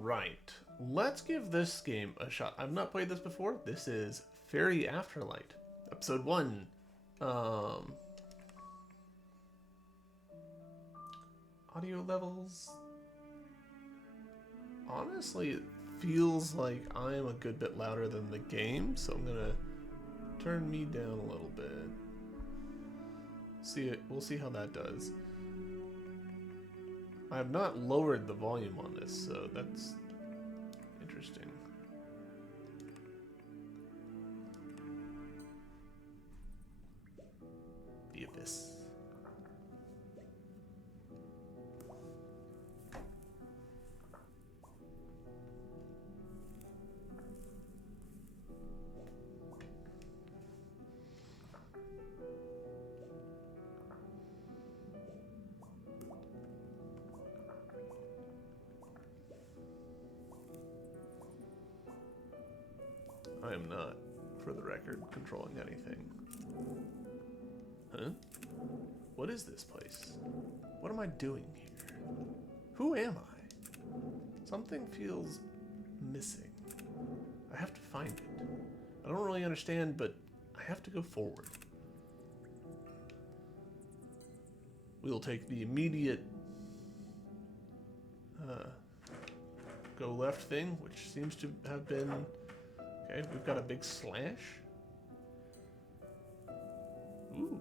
Alright, let's give this game a shot. I've not played this before. This is Faerie Afterlight, Episode 1. Audio levels. Honestly, it feels like I am a good bit louder than the game, so I'm gonna turn me down a little bit. We'll see how that does. I have not lowered the volume on this, so that's interesting. The Abyss. I am not, for the record, controlling anything. Huh? What is this place? What am I doing here? Who am I? Something feels missing. I have to find it. I don't really understand, but I have to go forward. We'll take the immediate go left thing, which seems to have been... Okay, we've got a big slash. Ooh.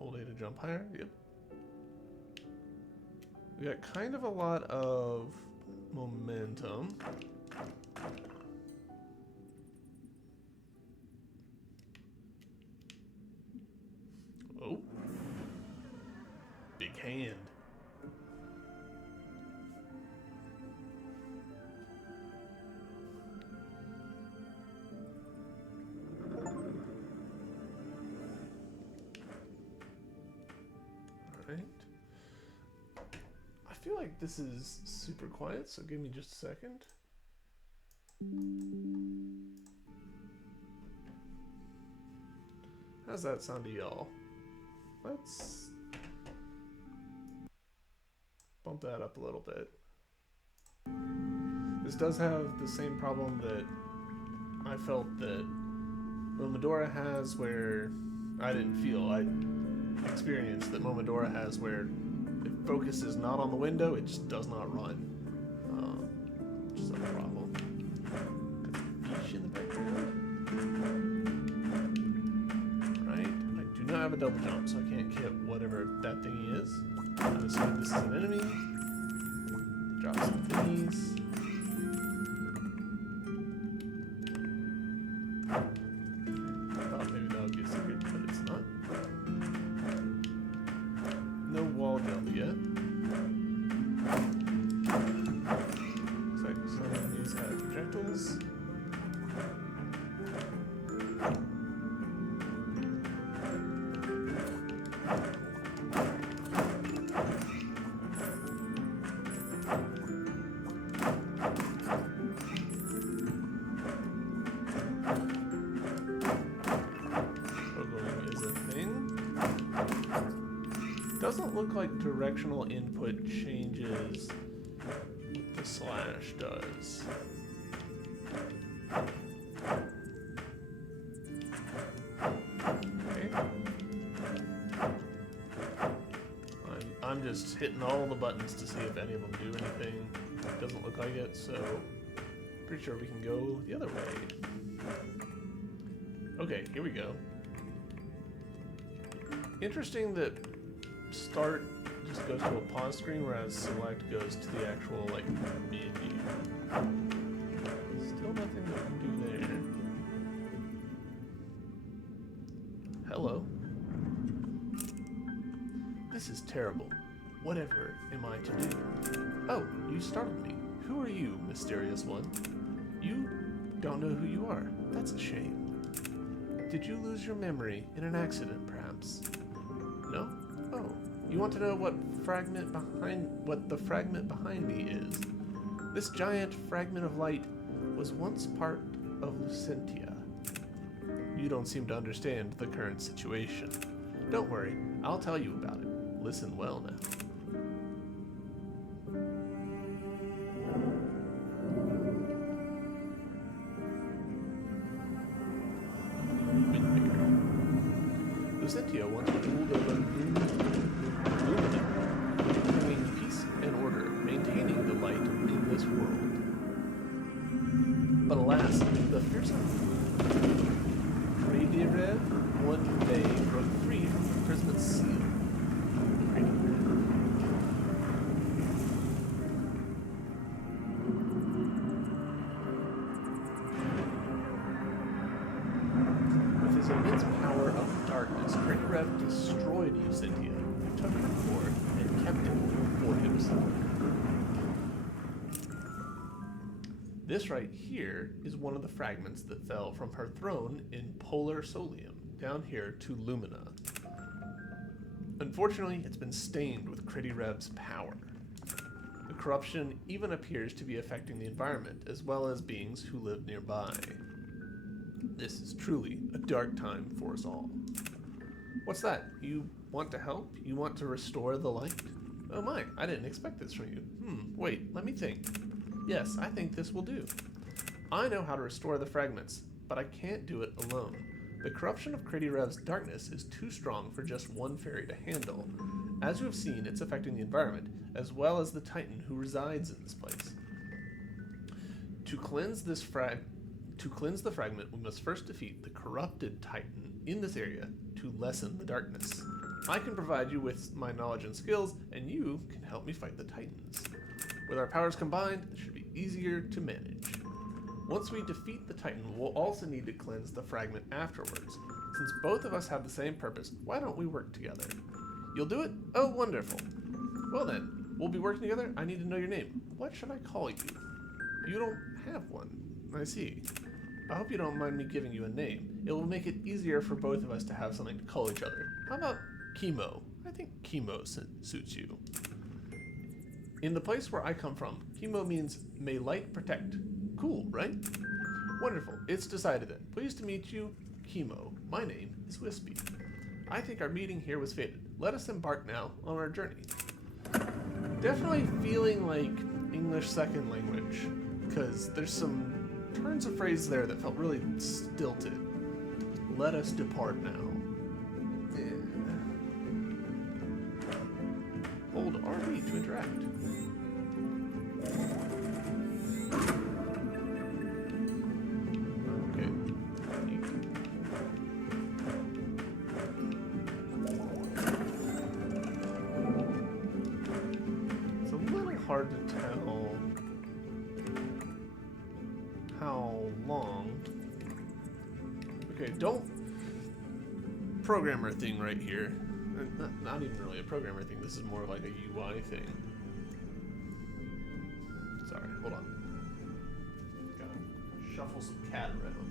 Hold A to jump higher, yep. We got kind of a lot of momentum. Oh. Big hand. I feel like this is super quiet, so give me just a second. How's that sound to y'all? Let's bump that up a little bit. This does have the same problem that I felt that Momodora has, where I experienced that Momodora has, where if focus is not on the window, it just does not run. Which is a problem. Got fish in the background. Right? I do not have a double jump, so I can't hit whatever that thingy is. I'm assuming this is an enemy. Drop some thingies. I thought maybe that would be a secret, but it's not. No wall jump yet. Looks like some of these have projectiles. Doesn't look like directional input changes what the slash does. Okay. I'm just hitting all the buttons to see if any of them do anything. Doesn't look like it, so pretty sure we can go the other way. Okay, here we go. Interesting that start just goes to a pause screen, whereas select goes to the actual menu. Still nothing we can do there. Hello. This is terrible. Whatever am I to do? Oh, you startled me. Who are you, mysterious one? You don't know who you are. That's a shame. Did you lose your memory in an accident, perhaps? No? Oh, you want to know what the fragment behind me is? This giant fragment of light was once part of Lucentia. You don't seem to understand the current situation. Don't worry, I'll tell you about it. Listen well now. Lucentia once ruled over Lumina, bringing peace and order, maintaining the light in this world. But alas, the fearsome Faerie one day broke free from the imprisonment seal. With his immense power of darkness, Faerie destroyed Lucentia, took her core, and kept it for himself. This right here is one of the fragments that fell from her throne in Polar Solium, down here to Lumina. Unfortunately, it's been stained with Faerie's power. The corruption even appears to be affecting the environment, as well as beings who live nearby. This is truly a dark time for us all. What's that? You want to help? You want to restore the light? Oh my, I didn't expect this from you. Wait, let me think. Yes, I think this will do. I know how to restore the fragments, but I can't do it alone. The corruption of Faerie's darkness is too strong for just one fairy to handle. As you have seen, it's affecting the environment, as well as the Titan who resides in this place. To cleanse the fragment, we must first defeat the corrupted Titan in this area to lessen the darkness. I can provide you with my knowledge and skills, and you can help me fight the Titans. With our powers combined, it should be easier to manage. Once we defeat the Titan, we'll also need to cleanse the fragment afterwards. Since both of us have the same purpose, why don't we work together? You'll do it? Oh, wonderful. Well then, we'll be working together. I need to know your name. What should I call you? You don't have one. I see. I hope you don't mind me giving you a name. It will make it easier for both of us to have something to call each other. How about Chemo? I think Chemo suits you. In the place where I come from, Chemo means may light protect. Cool, right? Wonderful. It's decided then. Pleased to meet you, Chemo. My name is Wispy. I think our meeting here was fated. Let us embark now on our journey. Definitely feeling like English second language, because there's some turns of phrase there that felt really stilted. Let us depart now. Hold RB to interact. Okay. It's a little hard to tell how long. Okay, don't programmer thing right here. Not even really a programmer thing, this is more like a UI thing. Sorry, hold on. Gotta shuffle some cat around.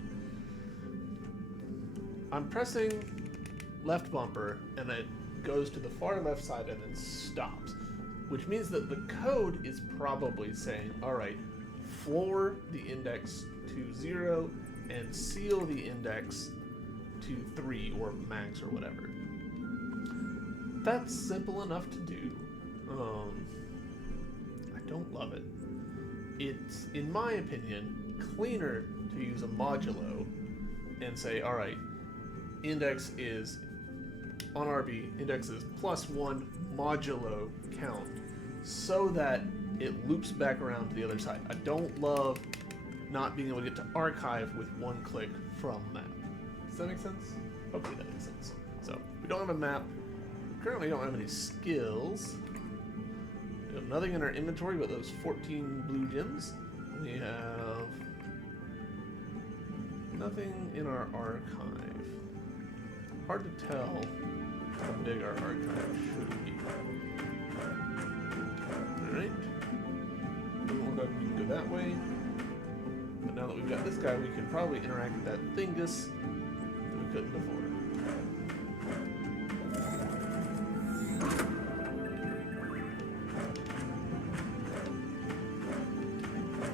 I'm pressing left bumper and it goes to the far left side and then stops, which means that the code is probably saying, alright, floor the index to 0 and seal the index to 3 or max or whatever. That's simple enough to do. I don't love it. It's, in my opinion, cleaner to use a modulo and say, alright, index is, on RB, index is +1 modulo count, so that it loops back around to the other side. I don't love not being able to get to archive with one click from map. Does that make sense? Hopefully that makes sense. So, we don't have a map. Currently don't have any skills. We have nothing in our inventory but those 14 blue gems. We have nothing in our archive. Hard to tell how big our archive should be. Alright. Doesn't look like we can go that way. But now that we've got this guy, we can probably interact with that thingus that we couldn't before.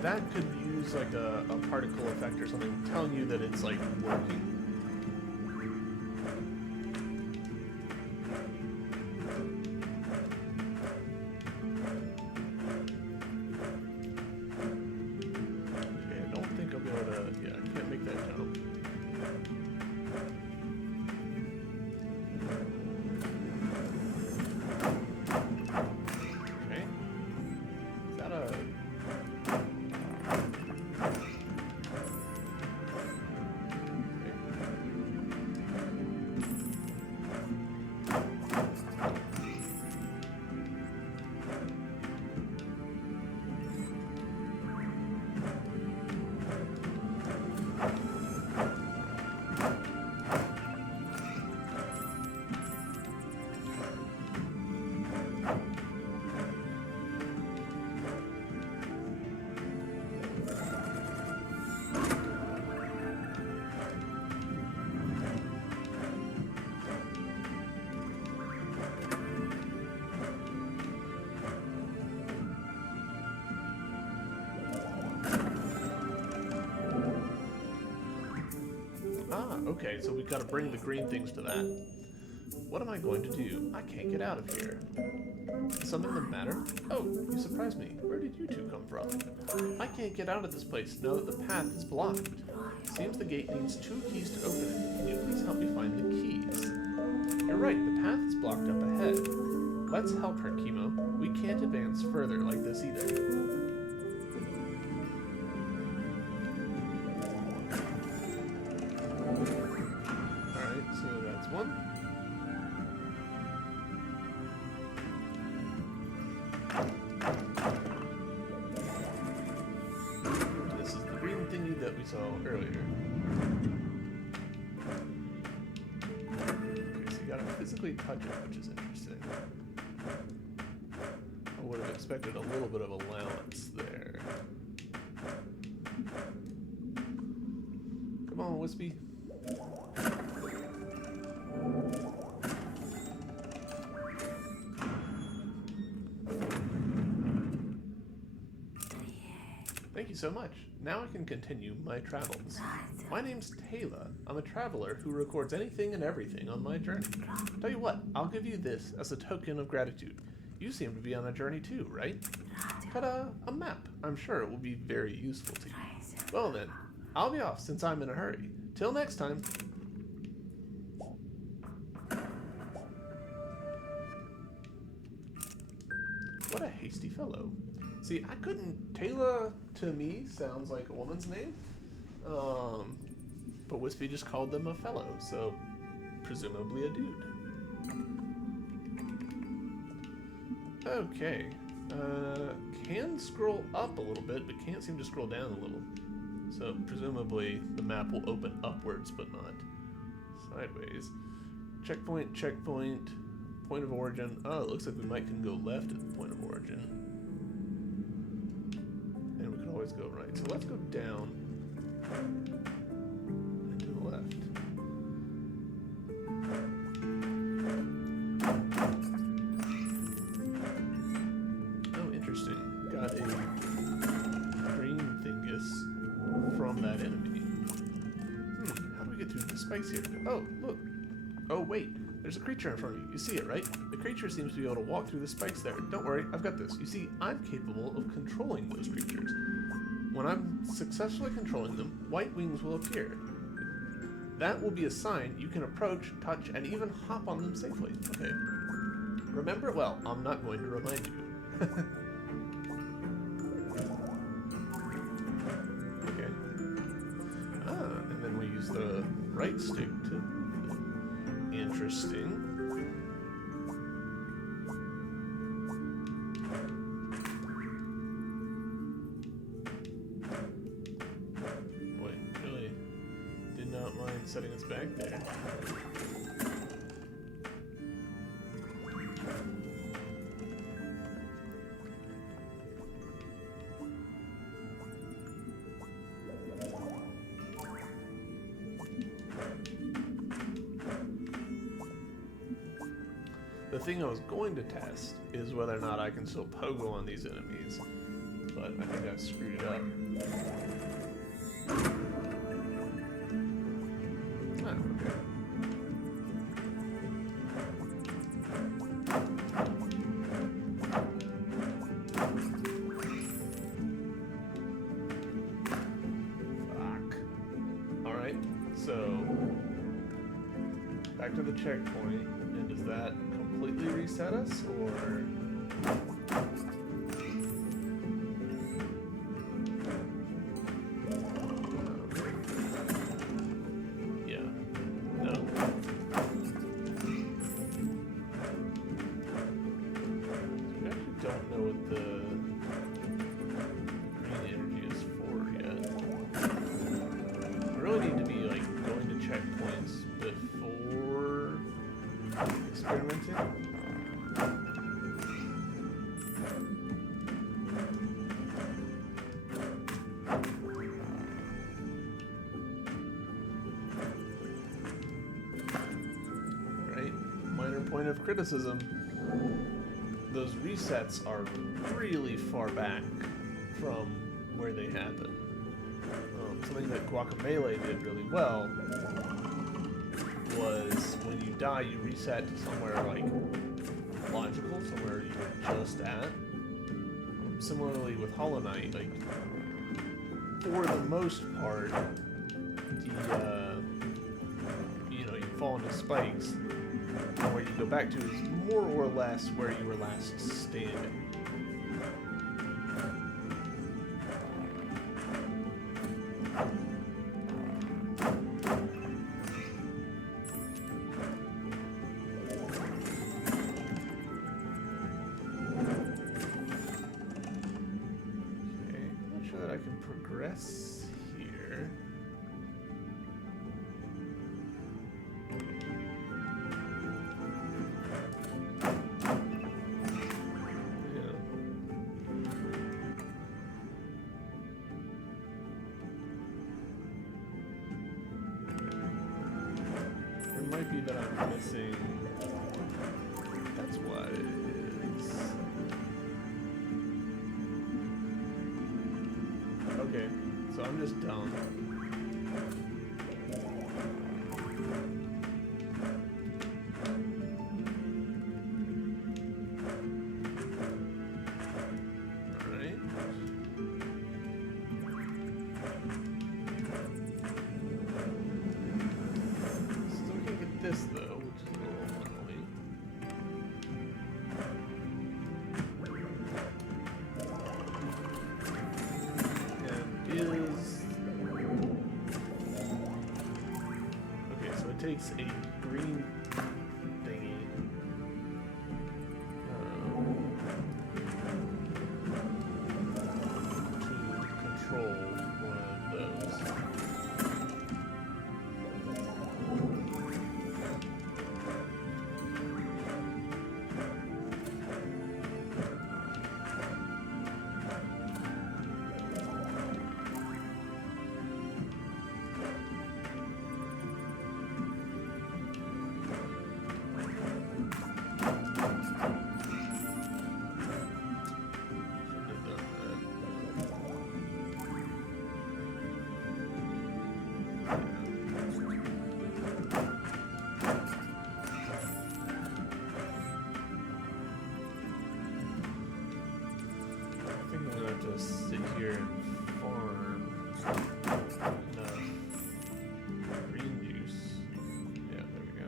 That could use like a particle effect or something, telling you that it's like working. Okay, I don't think I'll be able to, yeah, I can't make that jump. Okay, so we've got to bring the green things to that. What am I going to do? I can't get out of here. Is something the matter? Oh, you surprised me. Where did you two come from? I can't get out of this place. No, the path is blocked. Seems the gate needs 2 keys to open it. Can you please help me find the keys? You're right, the path is blocked up ahead. Let's help her, Chemo. We can't advance further like this either. Earlier. Okay, so you gotta physically touch it, which is interesting. I would have expected a little bit of allowance there. Come on, Wispy. Thank you so much. Now I can continue my travels. My name's Taylor. I'm a traveler who records anything and everything on my journey. Tell you what, I'll give you this as a token of gratitude. You seem to be on a journey too, right? Ta-da! A map. I'm sure it will be very useful to you. Well then, I'll be off since I'm in a hurry. Till next time. What a hasty fellow. See, I couldn't... Taylor, to me, sounds like a woman's name. But Wispy just called them a fellow, so presumably a dude. Okay. Can scroll up a little bit, but can't seem to scroll down a little. So presumably the map will open upwards, but not sideways. Checkpoint, checkpoint, point of origin. Oh, it looks like we might can go left at the point of origin. And we could always go right. So let's go down and to the left. Oh, interesting. Got a green thingus from that enemy. How do we get through the spikes here? Oh, look. Oh, wait. There's a creature in front of you. You see it, right? The creature seems to be able to walk through the spikes there. Don't worry, I've got this. You see, I'm capable of controlling those creatures. When I'm successfully controlling them, white wings will appear. That will be a sign you can approach, touch, and even hop on them safely. Okay. Remember it well. I'm not going to remind you. Okay. And then we use the right stick to... Interesting. Boy, really did not mind setting us back there. The thing I was going to test is whether or not I can still pogo on these enemies, but I think I've screwed it up. Oh, okay. Fuck. Alright, so back to the checkpoint, and does that completely reset us, or... Yeah. No. We actually don't know what the green energy is for yet. We really need to be, like, going to checkpoints before experimenting. Alright, minor point of criticism. Those resets are really far back from where they happen. Something that Guacamelee did really well was when you die, you reset to somewhere like logical, somewhere you were just at. Similarly with Hollow Knight, like for the most part, you fall into spikes, and where you go back to is more or less where you were last standing. Progress here. Yeah. It might be that I'm missing. That's what it is. Okay, so I'm just dumb. Alright. Still can't get this though, which is a little annoying. Takes a green thingy to control one of those. Just sit here and farm enough green juice. Yeah, there we go.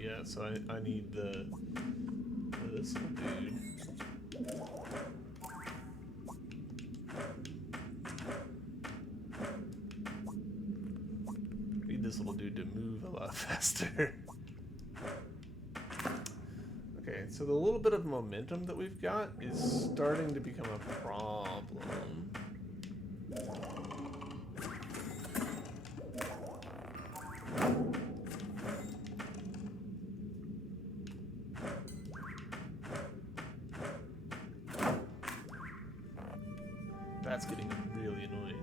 Yeah, so I need this little dude. I need this little dude to move a lot faster. Okay, so the little bit of momentum that we've got is starting to become a problem. That's getting really annoying.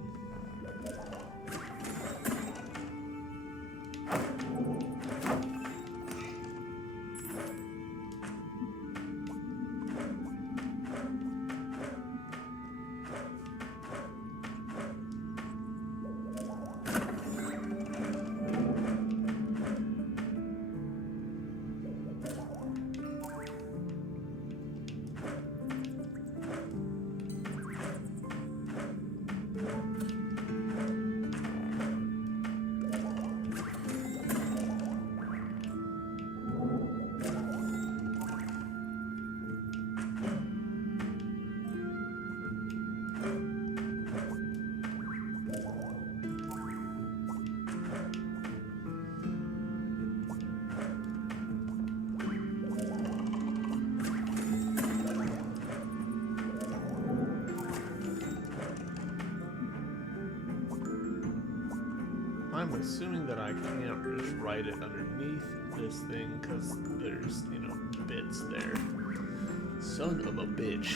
I'm assuming that I can't just write it underneath this thing because there's, you know, bits there. Son of a bitch.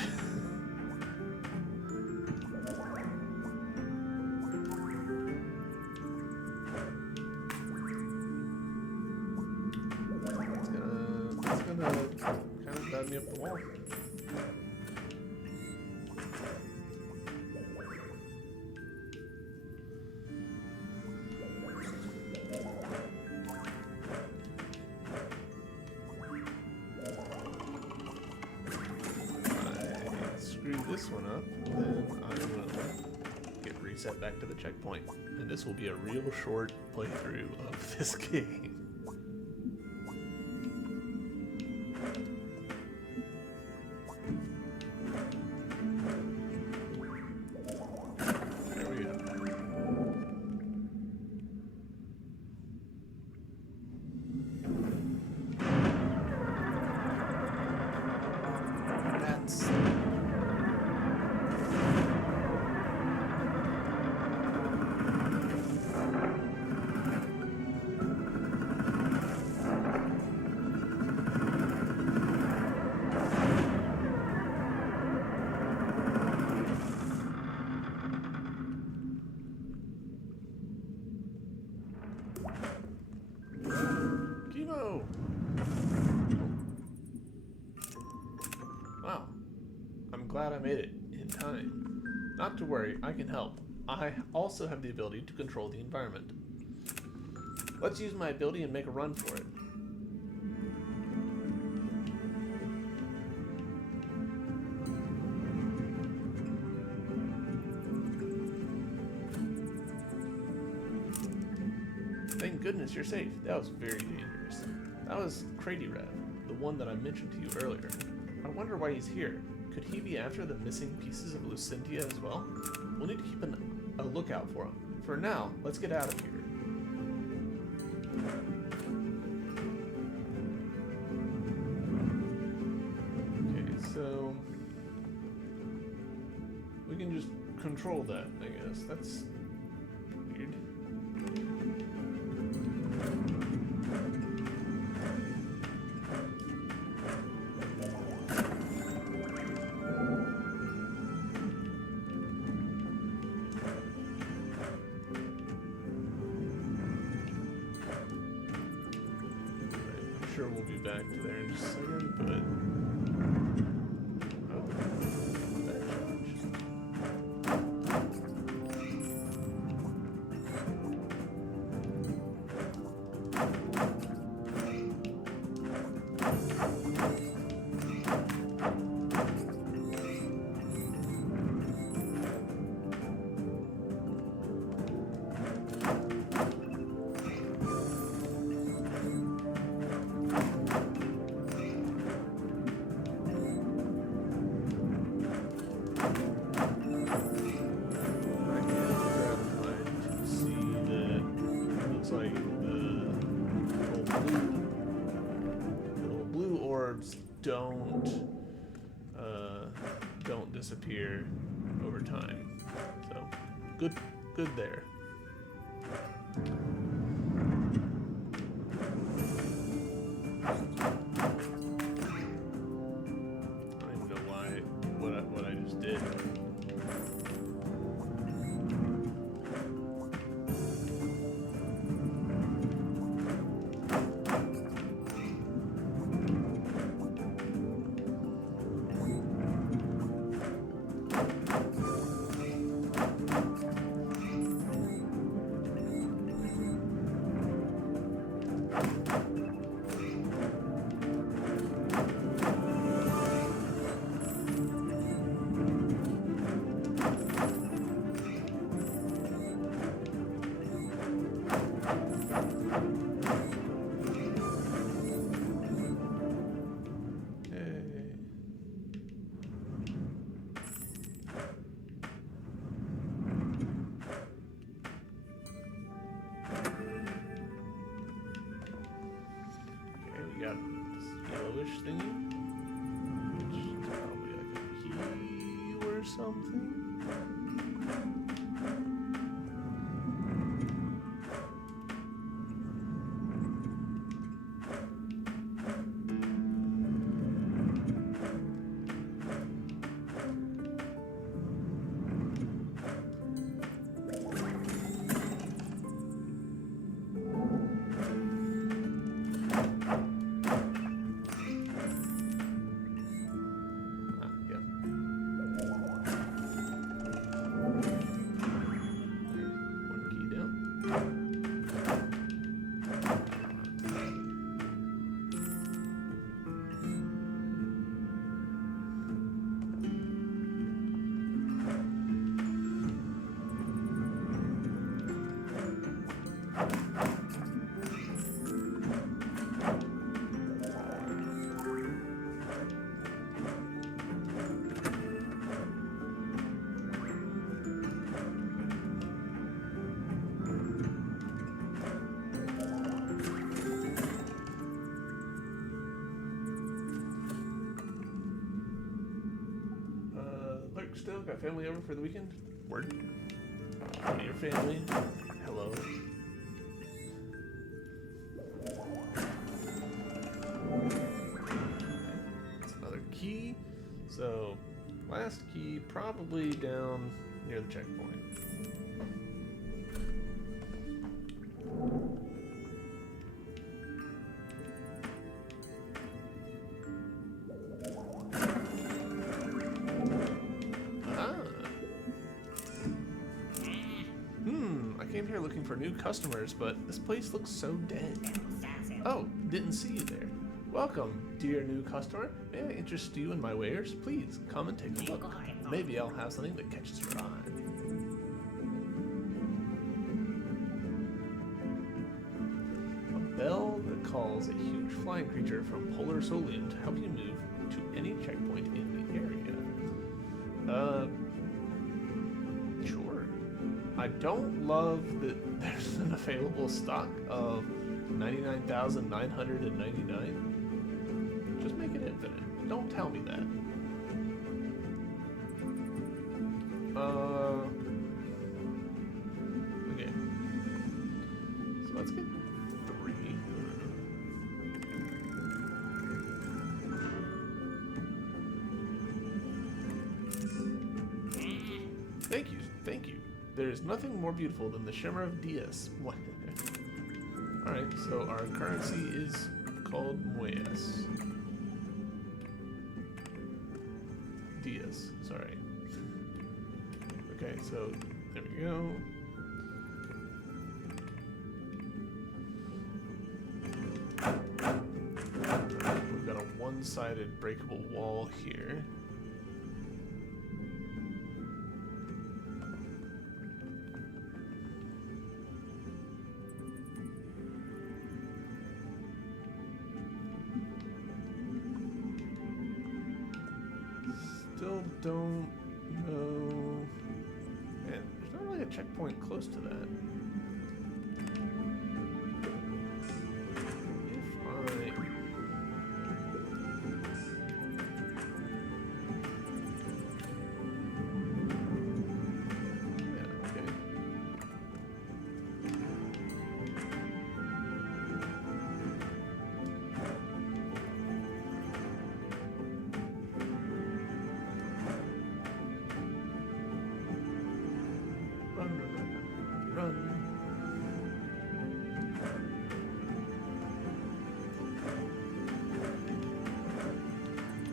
me up the wall. This one up, then I will get reset back to the checkpoint. And this will be a real short playthrough of this game. There we go. That's... Wow, I'm glad I made it in time. Not to worry, I can help. I also have the ability to control the environment. Let's use my ability and make a run for it. Thank goodness you're safe. That was very dangerous. That was Faerie, the one that I mentioned to you earlier. I wonder why he's here. Could he be after the missing pieces of Lucentia as well? We'll need to keep a lookout for him. For now, let's get out of here. Okay, so... we can just control that, I guess. That's weird. We'll be back to there in just a second, but don't disappear over time. So good there. I don't even know what I just did. Got this yellowish thingy, which is probably like a key or something. got family over for the weekend? Word. Your family. Hello. That's another key. So, last key probably down near the checkpoint. Here looking for new customers, but this place looks so dead. Oh, didn't see you there. Welcome, dear new customer. May I interest you in my wares? Please, come and take a look. Maybe I'll have something that catches your eye. A bell that calls a huge flying creature from Polar Solium to help you move to any checkpoint in the area. Sure. I don't love that there's an available stock of 99,999. Just make it infinite. Don't tell me that. Okay. So let's get 3. Thank you. There is nothing more beautiful than the shimmer of Dias. Alright, so our currency is called Moyas. Dias, sorry. Okay, so there we go. We've got a one-sided breakable wall here. Still don't know. Man, there's not really a checkpoint close to that.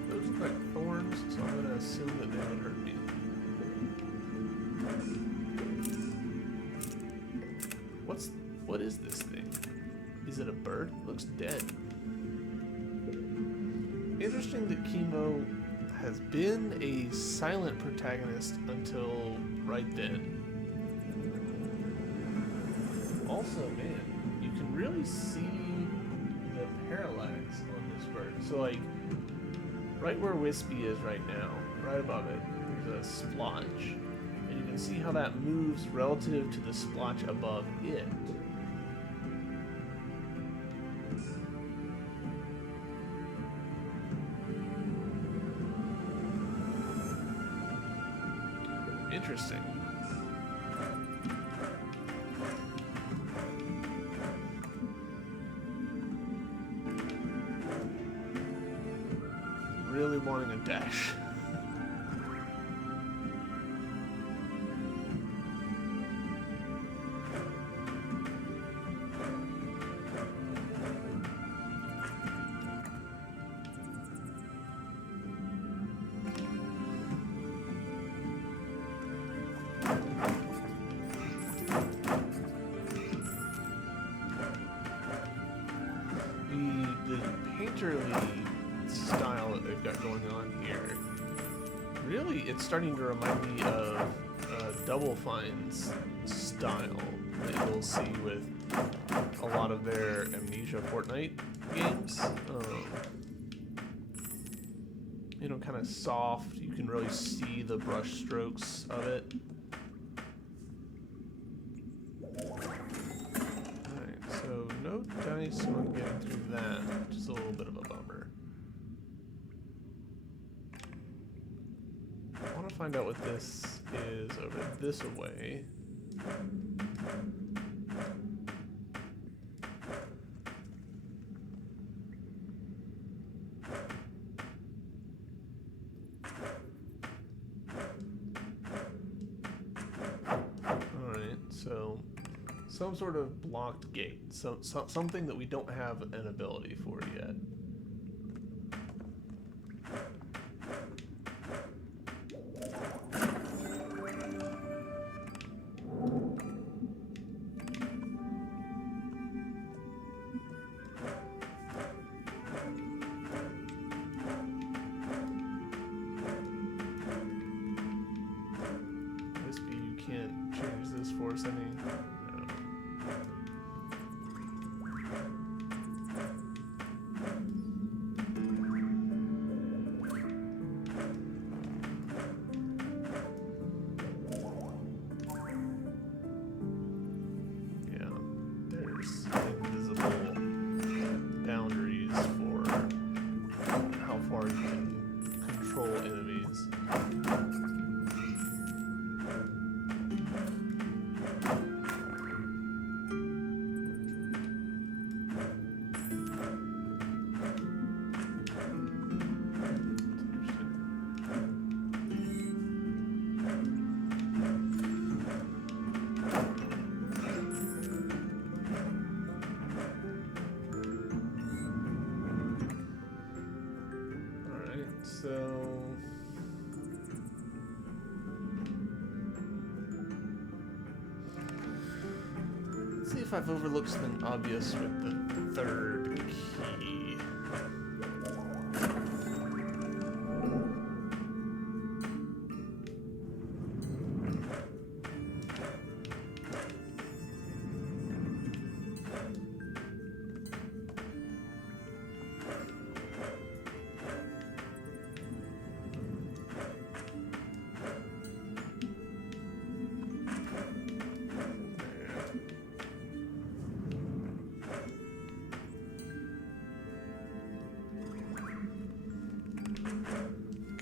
Those look like thorns, so I'm going to assume that they would hurt me. What is this thing? Is it a bird? It looks dead. Interesting that Chemo has been a silent protagonist until right then. Also, man, you can really see the parallax on this bird. So, like, right where Wispy is right now, right above it, there's a splotch. And you can see how that moves relative to the splotch above it. Interesting. Really wanting a dash. The painterly style that they've got going on here, really, it's starting to remind me of Double Fine's style that you'll see with a lot of their Amnesia Fortnite games. You know, kind of soft. You can really see the brush strokes of it. So no dice on getting through that, which is a little bit of a bummer. I want to find out what this is over this way. Alright, so some sort of blocked gate. Something that we don't have an ability for yet. See if I've overlooked something obvious with the third key.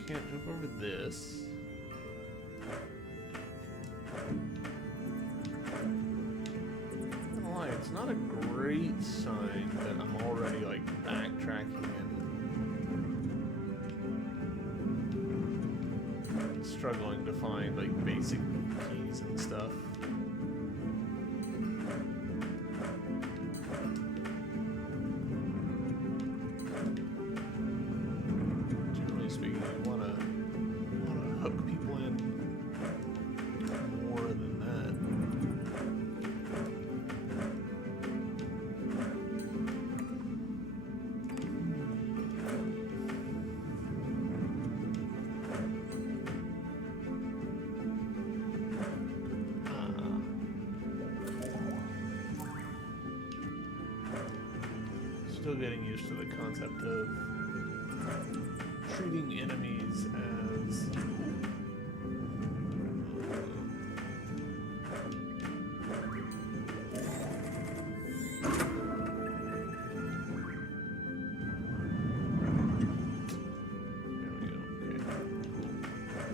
Can't jump over this. I'm not gonna lie, it's not a great sign that I'm already like backtracking and struggling to find like basic keys and stuff. Still getting used to the concept of treating enemies as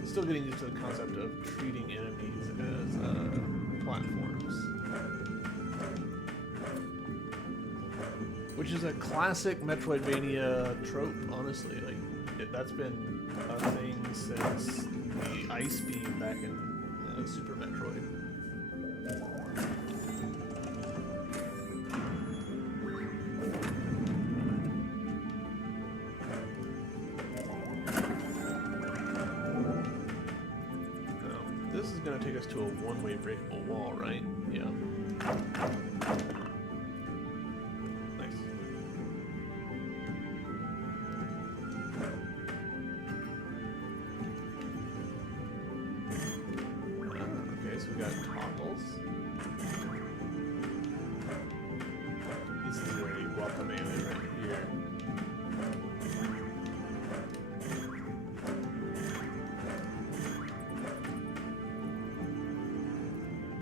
still getting used to the concept of treating enemies as platforms. Which is a classic Metroidvania trope, honestly. Like, that's been a thing since the Ice Beam back in Super Metroid. Now, this is going to take us to a one-way breakable wall, right? Yeah. So we got toggles. This is a welcome alien right here.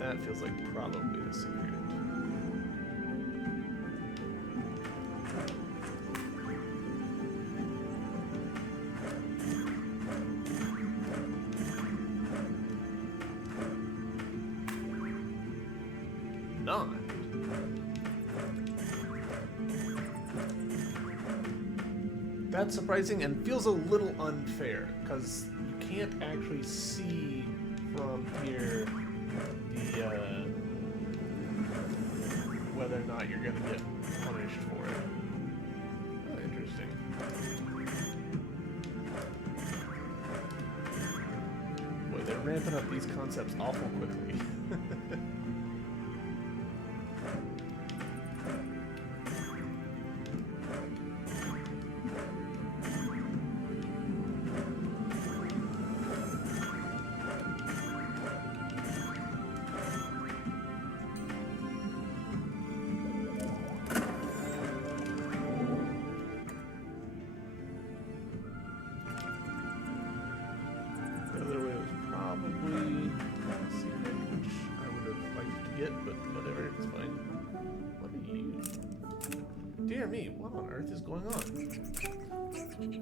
That feels like probably the secret. not. That's surprising and feels a little unfair, because you can't actually see from here the whether or not you're going to get punished for it. Oh, interesting. Boy, they're ramping up these concepts awful quickly. Dear me, what on earth is going on?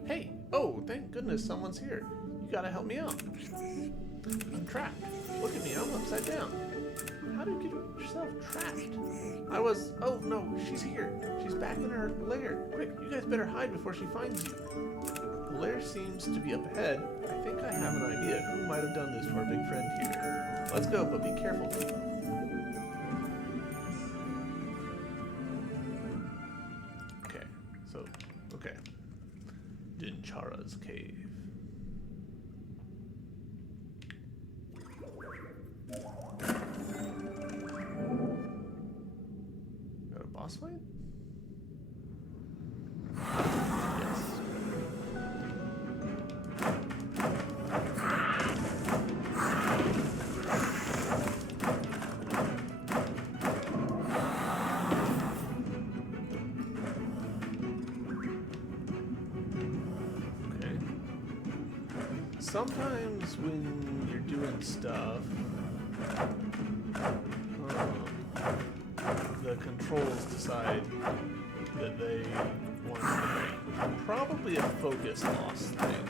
Hey! Oh, thank goodness someone's here. You gotta help me out. I'm trapped. Look at me, I'm upside down. How did you get yourself trapped? Oh no, she's here. She's back in her lair. Quick, you guys better hide before she finds you. The lair seems to be up ahead. I think I have an idea who might have done this to our big friend here. Let's go, but be careful, people. Okay. Dinchara's cave. Got a boss fight? Yes. Sometimes when you're doing stuff, the controls decide that they want to be probably a focus loss thing.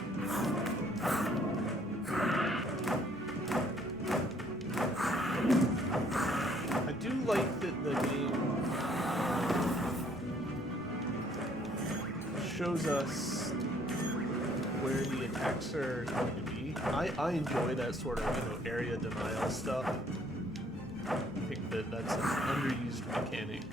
I do like that the game shows us where the attacks are going to be. I enjoy that sort of, area denial stuff. I think that that's an underused mechanic.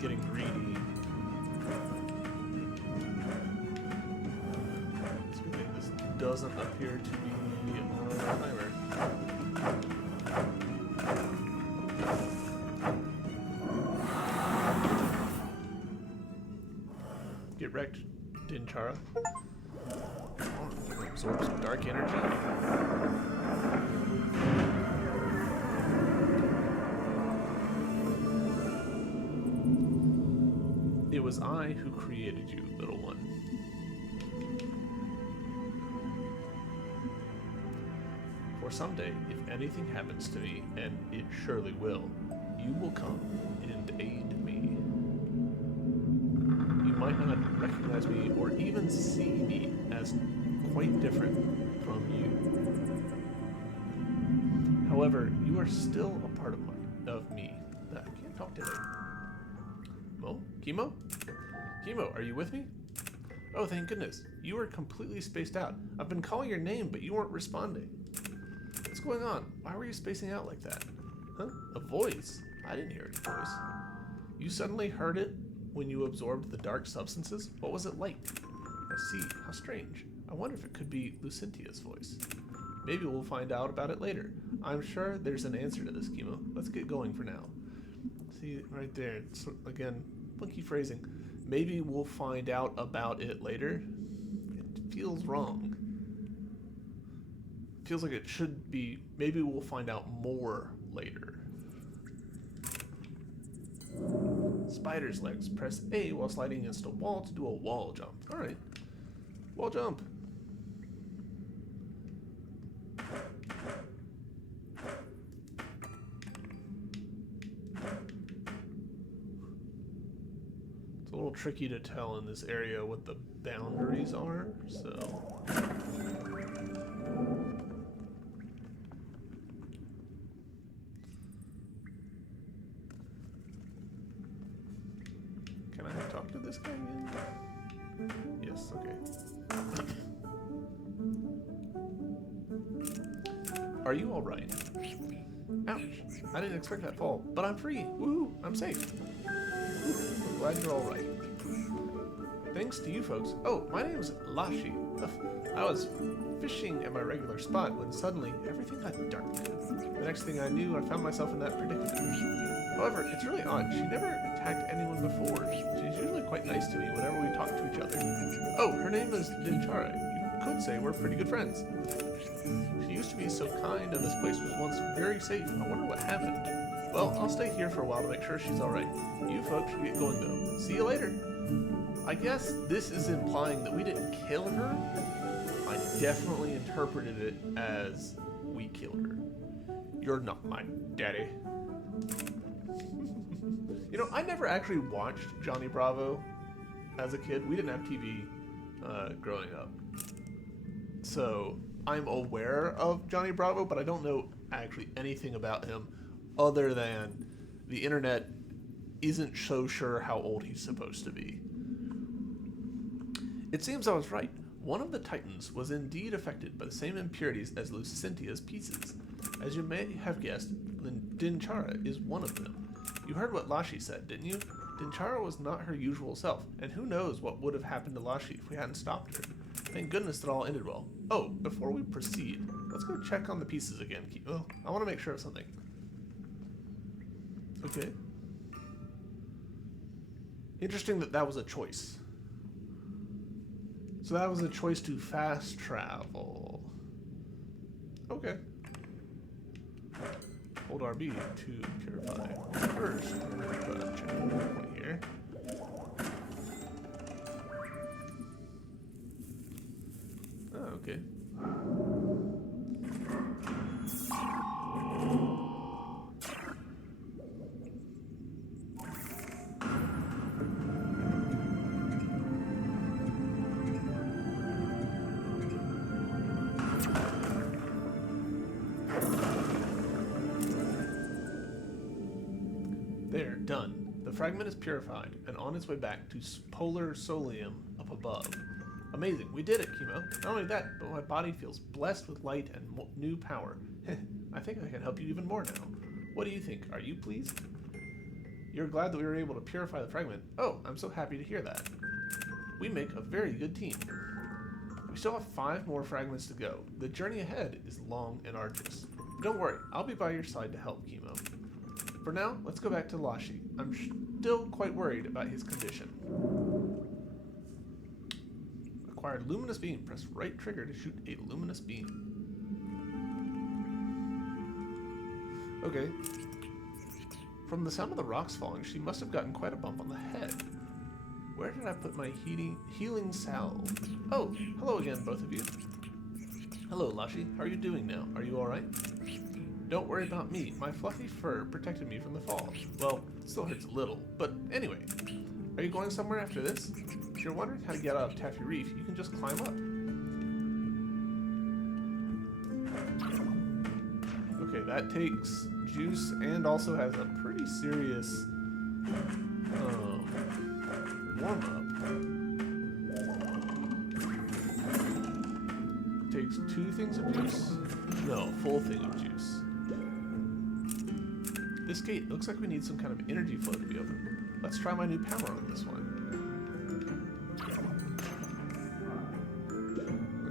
Getting greedy. This doesn't appear to be on a timer. Get wrecked, Dinchara. Absorb some dark energy. It was I who created you, little one. For someday, if anything happens to me, and it surely will, you will come and aid me. You might not recognize me or even see me as quite different from you. However, you are still a part of me. I can't talk today. Chemo? Chemo, are you with me? Oh, thank goodness. You were completely spaced out. I've been calling your name, but you weren't responding. What's going on? Why were you spacing out like that? Huh? A voice? I didn't hear any voice. You suddenly heard it when you absorbed the dark substances? What was it like? I see. How strange. I wonder if it could be Lucentia's voice. Maybe we'll find out about it later. I'm sure there's an answer to this, Chemo. Let's get going for now. See, right there. It's, again, funky phrasing. Maybe we'll find out about it later. It feels wrong. It feels like it should be, maybe we'll find out more later. Spider's legs. Press A while sliding against a wall to do a wall jump. Alright. Wall jump. It's a little tricky to tell in this area what the boundaries are, so... Can I talk to this guy again? Yes, okay. Are you alright? Ouch. I didn't expect that fall, but I'm free. Woohoo, I'm safe. I'm glad you're alright. Thanks to you folks. Oh, my name is Lashi. I was fishing at my regular spot when suddenly everything got dark. The next thing I knew, I found myself in that predicament. However, it's really odd. She never attacked anyone before. She's usually quite nice to me whenever we talk to each other. Oh, her name is Dinchara. You could say we're pretty good friends. She used to be so kind, and this place was once very safe. I wonder what happened. Well, I'll stay here for a while to make sure she's alright. You folks should get going though. See you later. I guess this is implying that we didn't kill her. I definitely interpreted it as we killed her. You're not my daddy. You know, I never actually watched Johnny Bravo as a kid. We didn't have TV growing up. So I'm aware of Johnny Bravo, but I don't know actually anything about him other than the internet isn't so sure how old he's supposed to be. It seems I was right. One of the Titans was indeed affected by the same impurities as Lucentia's pieces. As you may have guessed, Dinchara is one of them. You heard what Lashi said, didn't you? Dinchara was not her usual self, and who knows what would have happened to Lashi if we hadn't stopped her. Thank goodness that all ended well. Oh, before we proceed, let's go check on the pieces again. Oh, I want to make sure of something. Okay. Interesting that that was a choice. So that was a choice to fast travel. Okay. Hold RB to purify. First, we're going to check one here. Oh, okay. There, done. The fragment is purified and on its way back to polar solium up above. Amazing, we did it, Chemo. Not only that, but my body feels blessed with light and new power. I think I can help you even more now. What do you think? Are you pleased? You're glad that we were able to purify the fragment. Oh, I'm so happy to hear that. We make a very good team. We still have 5 more fragments to go. The journey ahead is long and arduous. But don't worry, I'll be by your side to help, Chemo. For now, let's go back to Lashi. I'm still quite worried about his condition. Acquired luminous beam. Press right trigger to shoot a luminous beam. Okay. From the sound of the rocks falling, she must have gotten quite a bump on the head. Where did I put my healing salve? Oh, hello again, both of you. Hello, Lashi. How are you doing now? Are you alright? Don't worry about me. My fluffy fur protected me from the fall. Well, it still hurts a little, but anyway. Are you going somewhere after this? If you're wondering how to get out of Taffy Reef, you can just climb up. Okay, that takes juice and also has a pretty serious warm-up. Takes 2 things of juice? No, full thing of juice. This gate looks like we need some kind of energy flow to be open. Let's try my new power on this one.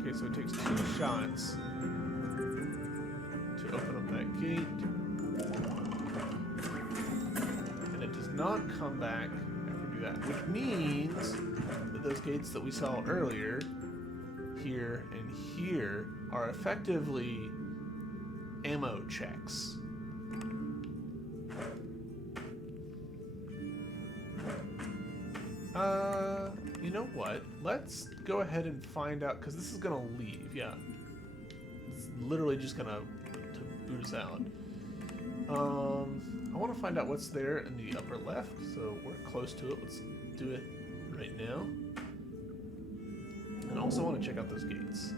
Okay, so it takes 2 shots to open up that gate. And it does not come back after we do that, which means that those gates that we saw earlier, here and here, are effectively ammo checks. You you know what? Let's go ahead and find out, because this is going to leave, yeah. It's literally just going to boot us out. I want to find out what's there in the upper left, so we're close to it. Let's do it right now. And I also want to check out those gates.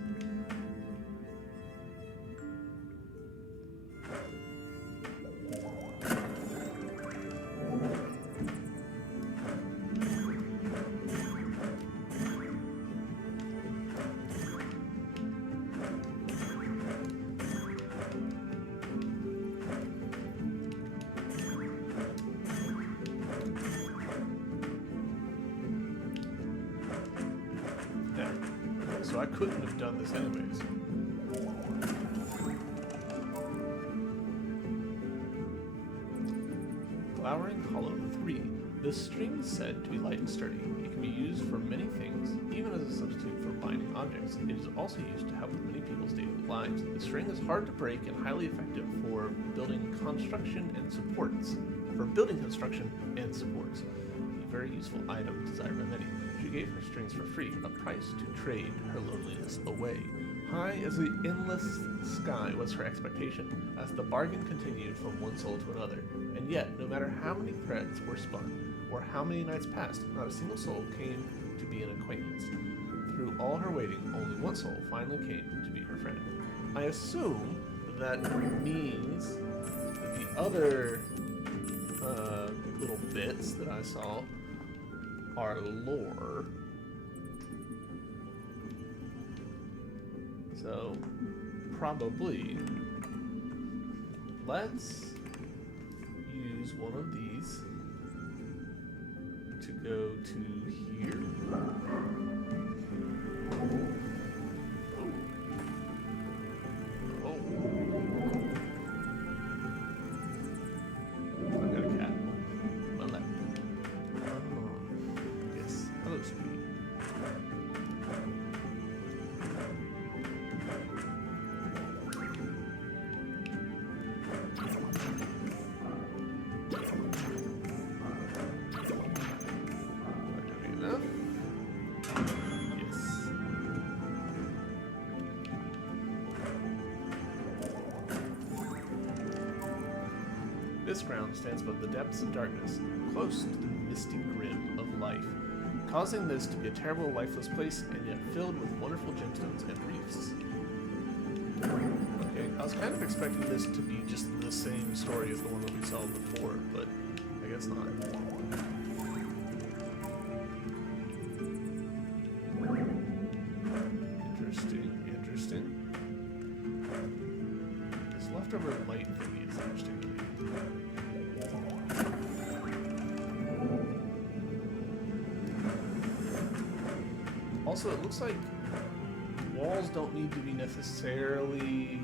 So I couldn't have done this anyways. Flowering Hollow 3. The string is said to be light and sturdy. It can be used for many things, even as a substitute for binding objects. It is also used to help with many people's daily lives. The string is hard to break and highly effective for building construction and supports. A very useful item desired by many. She gave her strings for free, a price to trade her loneliness away. High as the endless sky was her expectation, as the bargain continued from one soul to another. And yet, no matter how many threads were spun, or how many nights passed, not a single soul came to be an acquaintance. Through all her waiting, only one soul finally came to be her friend. I assume that means that the other little bits that I saw are lore. So, probably, let's use one of these to go to here. Oh. I got a cat. My lap. Yes. Hello, sweetie. This ground stands above the depths of darkness, close to the misty grim of life, causing this to be a terrible, lifeless place, and yet filled with wonderful gemstones and reefs. Okay, I was kind of expecting this to be just the same story as the one that we saw before, but I guess not. Interesting. This leftover light thingy is interesting to me. Also, it looks like walls don't need to be necessarily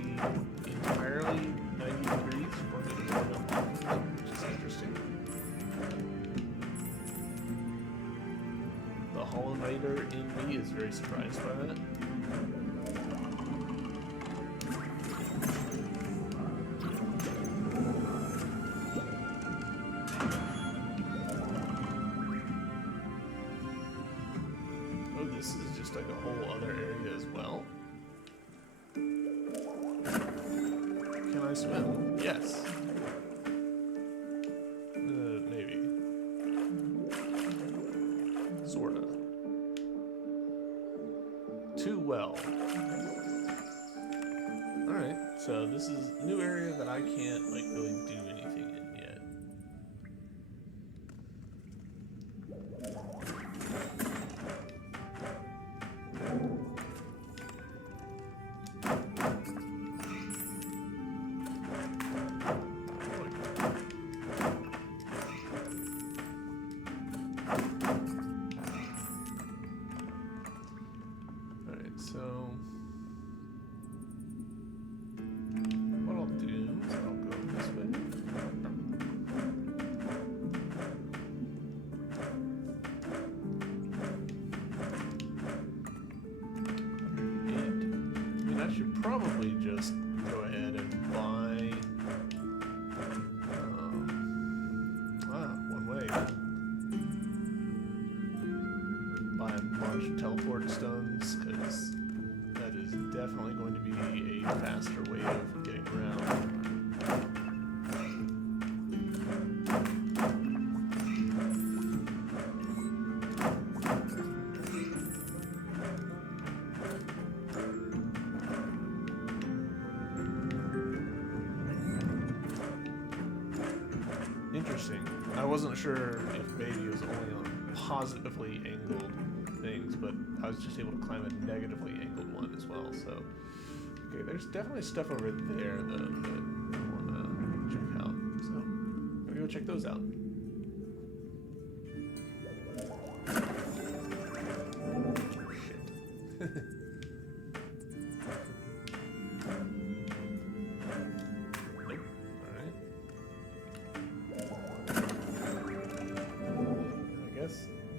entirely 90 degrees for me to turn them off, which is interesting. The Hollow Knighter in me is very surprised by that. This is just like a whole other area as well. Can I swim? Yes. Maybe. Sorta. Too well. Alright, so this is a new area that I can't like really do anything in yet. So, what I'll do is I'll go this way. And, I mean, I should probably just go ahead and buy, one way. Buy a teleport stones, because that is definitely going to be a faster way of getting around. Interesting. I wasn't sure if maybe it was only on positively angled things, but I was just able to climb a negatively angled one as well. So, okay, there's definitely stuff over there though that I want to check out. So, I'm gonna go check those out. Shit.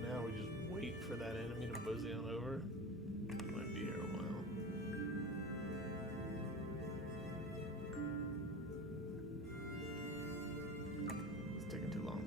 Now we just wait for that enemy to mosey on over. Might be here a while. It's taking too long.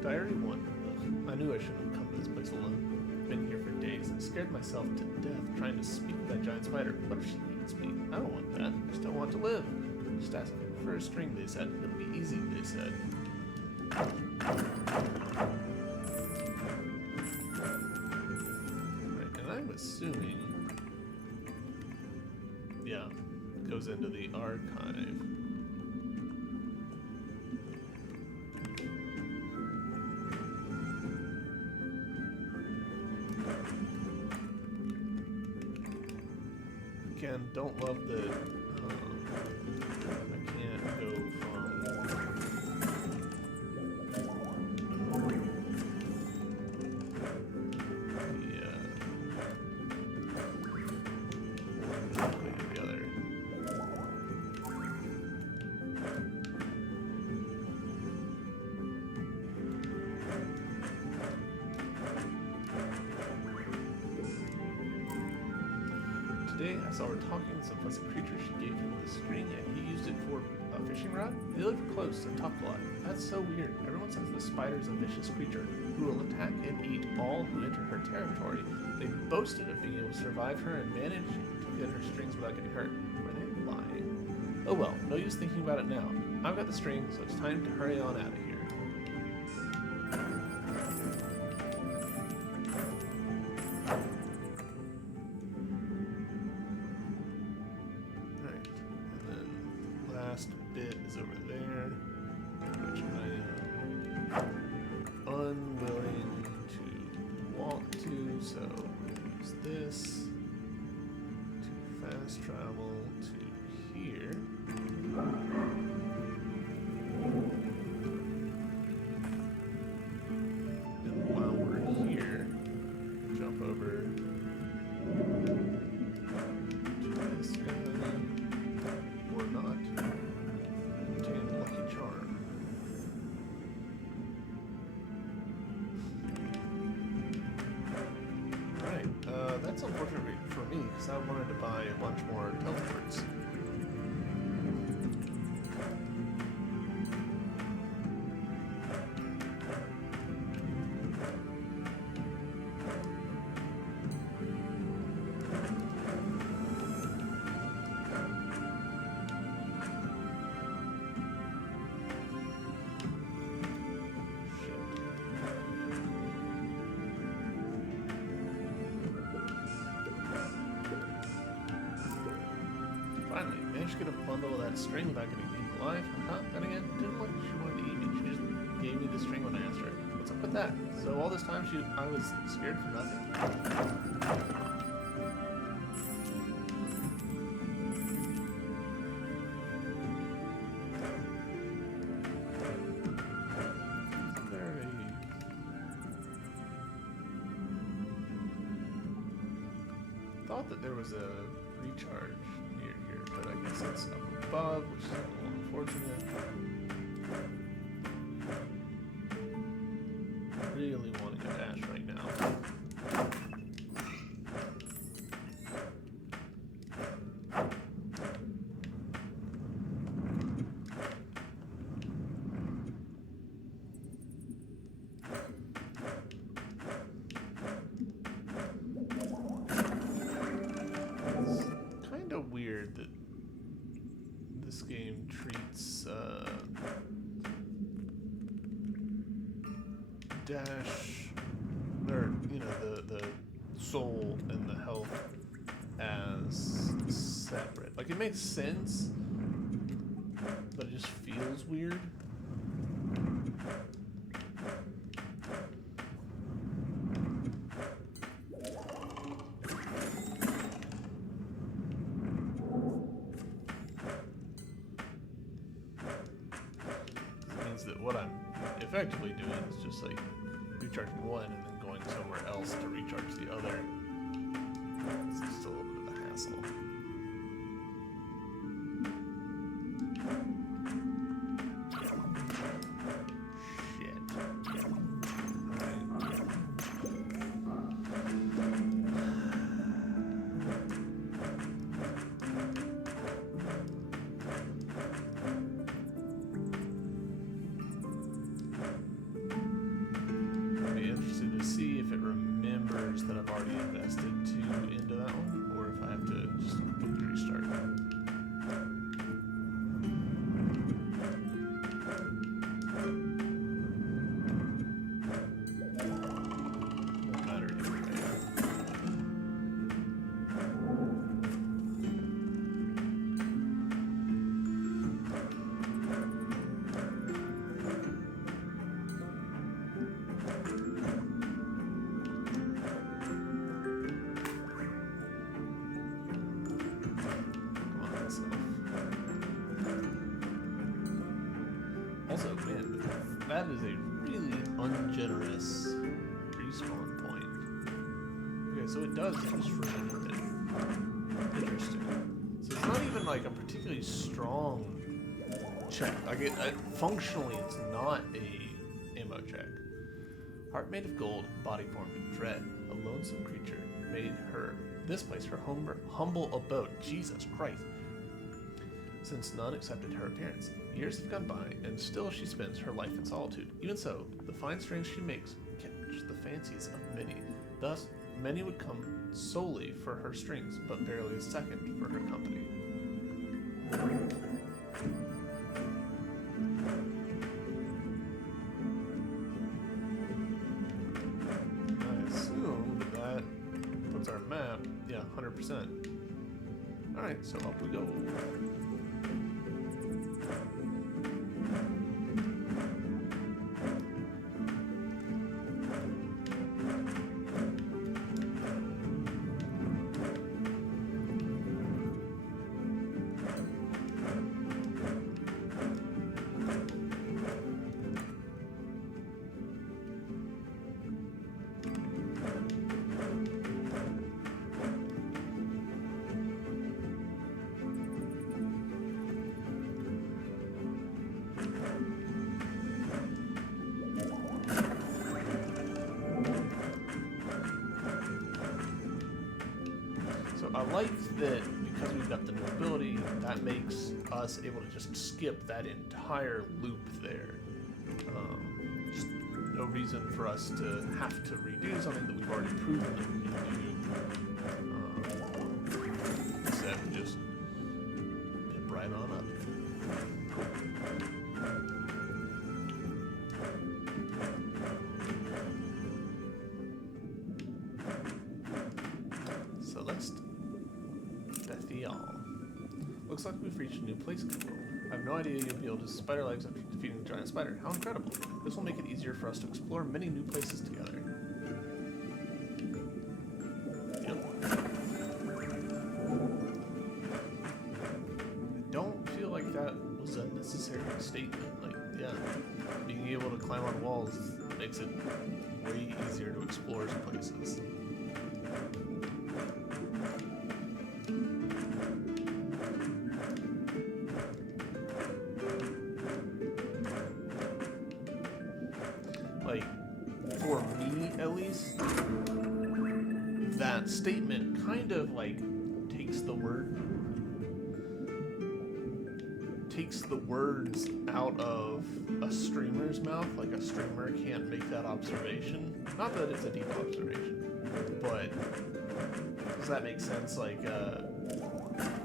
Diary 1. I knew I shouldn't have come to this place alone. Been here for days and scared myself to death trying to speak with that giant spider. What if she eats me? I don't want that. I just don't want to live. Just ask for a string, they said. It'll be easy, they said. Right, and I'm assuming... yeah, it goes into the archive. Again, don't love the I can't go from one way to the other. Today, I saw her talking with some fussy creature. She gave him the string and he used it for a fishing rod. They live close and talk a lot. That's so weird. Everyone says the spider's a vicious creature who will attack and eat all who enter her territory. They boasted of being able to survive her and manage to get her strings without getting hurt. Were they lying? Oh well, no use thinking about it now. I've got the string, so it's time to hurry on out of here. Bit is over there, which I am unwilling to walk to, so I'm going to use this to fast travel to here. And while we're here, jump over to this guy, or not. Lucky charm. Right, that's unfortunate for me because I wanted to buy a bunch more teleports. Finally, managed to get a bundle of that string without getting eaten alive. Huh? Then again, didn't look like she wanted to eat me. She just gave me the string when I asked her. What's up with that? So all this time I was scared for nothing. thought that there was a recharge near here, but I guess it's up above, which is a little unfortunate. I really want to go dash right now. Weird that this game treats dash, or you know, the soul and the health as separate. Like, it makes sense, but it just feels weird. That what I'm effectively doing is just like recharging one and then going somewhere else to recharge the other. It's just a little bit of a hassle. That I've already invested into that one, or if I have to just quickly restart. Won't matter anyway. Also, man, that is a really ungenerous respawn point. Okay, so it does just remember it. Interesting. So it's not even like a particularly strong check. Like, functionally, it's not a ammo check. Heart made of gold, body formed in dread. A lonesome creature made this place her humble abode. Jesus Christ. Since none accepted her appearance. Years have gone by, and still she spends her life in solitude. Even so, the fine strings she makes catch the fancies of many. Thus, many would come solely for her strings, but barely a second for her company. I assume that puts our map, yeah, 100%. Alright, so up we go. I like that because we've got the new ability, that makes us able to just skip that entire loop there. Just no reason for us to have to redo something that we've already proven that we can do. Instead, just dip right on up. Celeste. Looks like we've reached a new place in the world. I have no idea you'll be able to spider legs after defeating the giant spider. How incredible. This will make it easier for us to explore many new places together. Yep. I don't feel like that was a necessary statement. Like, yeah, being able to climb on walls makes it way easier to explore some places. like, for me at least, that statement kind of like takes the words out of a streamer's mouth. Like, a streamer can't make that observation. Not that it's a deep observation, but does that make sense? Like,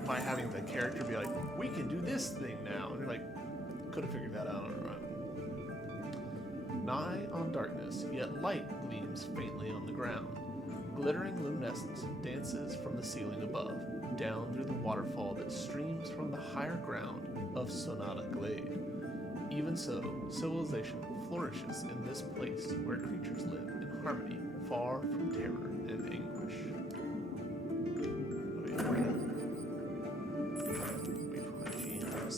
by having the character be like, we can do this thing now, and you're like, could have figured that out on our own. Nigh on darkness, yet light gleams faintly on the ground. Glittering luminescence dances from the ceiling above, down through the waterfall that streams from the higher ground of Sonata Glade. Even so, civilization flourishes in this place where creatures live in harmony, far from terror and anguish. Wait for my GMs.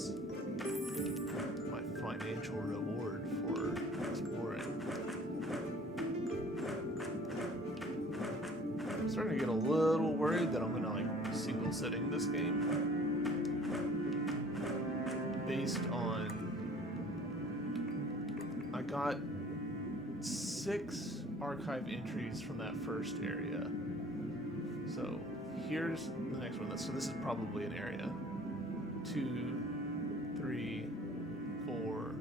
My financial reward for exploring. I'm starting to get a little worried that I'm gonna like single sitting this game based on I got 6 archive entries from that first area. So here's the next one. So this is probably an area. 2, 3, 4,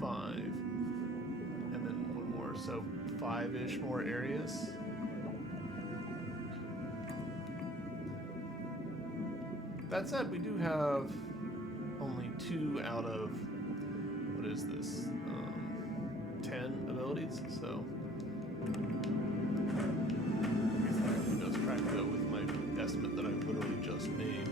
5, and then one more. So 5-ish more areas. That said, we do have only 2 out of, what is this, 10 abilities, so I guess that actually does crack though with my estimate that I literally just made.